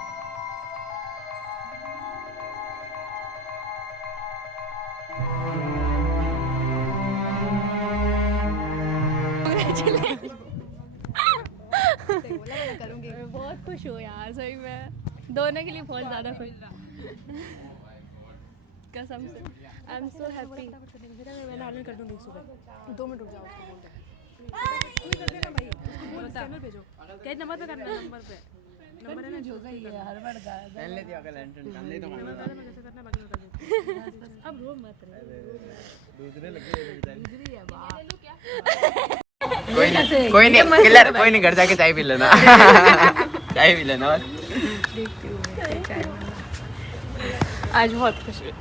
मैं बहुत खुश हूँ यार, सही में दोनों के लिए बहुत ज़्यादा खुश, कसम से। I am so happy. मैं ऑर्डर कर दूंगी सुबह। 2 मिनट रुक जाओ, उसको बोल दे। कर देना भाई, उसको स्कैनर भेजो। क्या नंबर पे करना है? नंबर है ना जो गई है हर बार का पहले दिया का लैंटर्न काम नहीं तो खाना था कैसे करना बाकी कर दे। अब रो मत रे, दूसरे लगे दूसरी है वाह। कोई नहीं किलर, कोई नहीं, घर जाके चाय पी लेना। चाय पी लेना बस। आज बहुत खुश हूँ।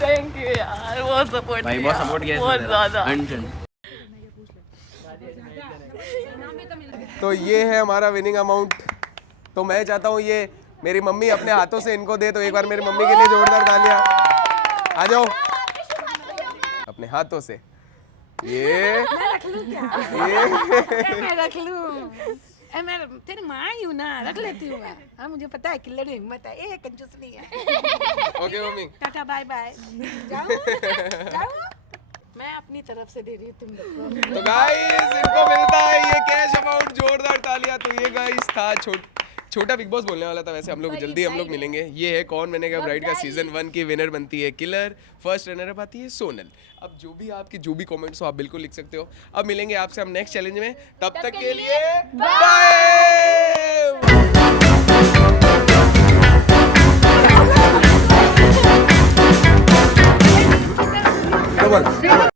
थैंक यू यार, बहुत सपोर्ट भाई बहुत सपोर्ट किया, बहुत ज़्यादा। तो ये है हमारा विनिंग अमाउंट। तो मैं चाहता हूँ ये मेरी मम्मी अपने हाथों से इनको दे, तो एक बार मेरी मम्मी के लिए जोरदार तालियां। आ जाओ अपने हाथों से। ये मैं रख लूं क्या? मैं रख लूं। मैं तेरी माँ ही हूँ ना, रख लेती हूँ मैं। हाँ मुझे पता है किलर हिम्मत है, ये कंजूस नहीं है। Okay mummy, tata bye bye. जाओ मैं अपनी तरफ से दे रही हूँ तुम लोग को। तो गाइस इनको मिलता है ये कैश अमाउंट, जोरदार तालियां। तो ये गाइस था छोटा बिग बॉस बोलने वाला था, वैसे हम लोग जल्दी हम लोग मिलेंगे। ये है कौन बनेगा ब्राइड का सीजन 1 की विनर बनती है किलर, फर्स्ट रनर अप आती है सोनल। अब जो भी आपकी जो भी कमेंट्स हो आप बिल्कुल लिख सकते हो। अब मिलेंगे आपसे हम नेक्स्ट चैलेंज में, तब तक के लिए बाय।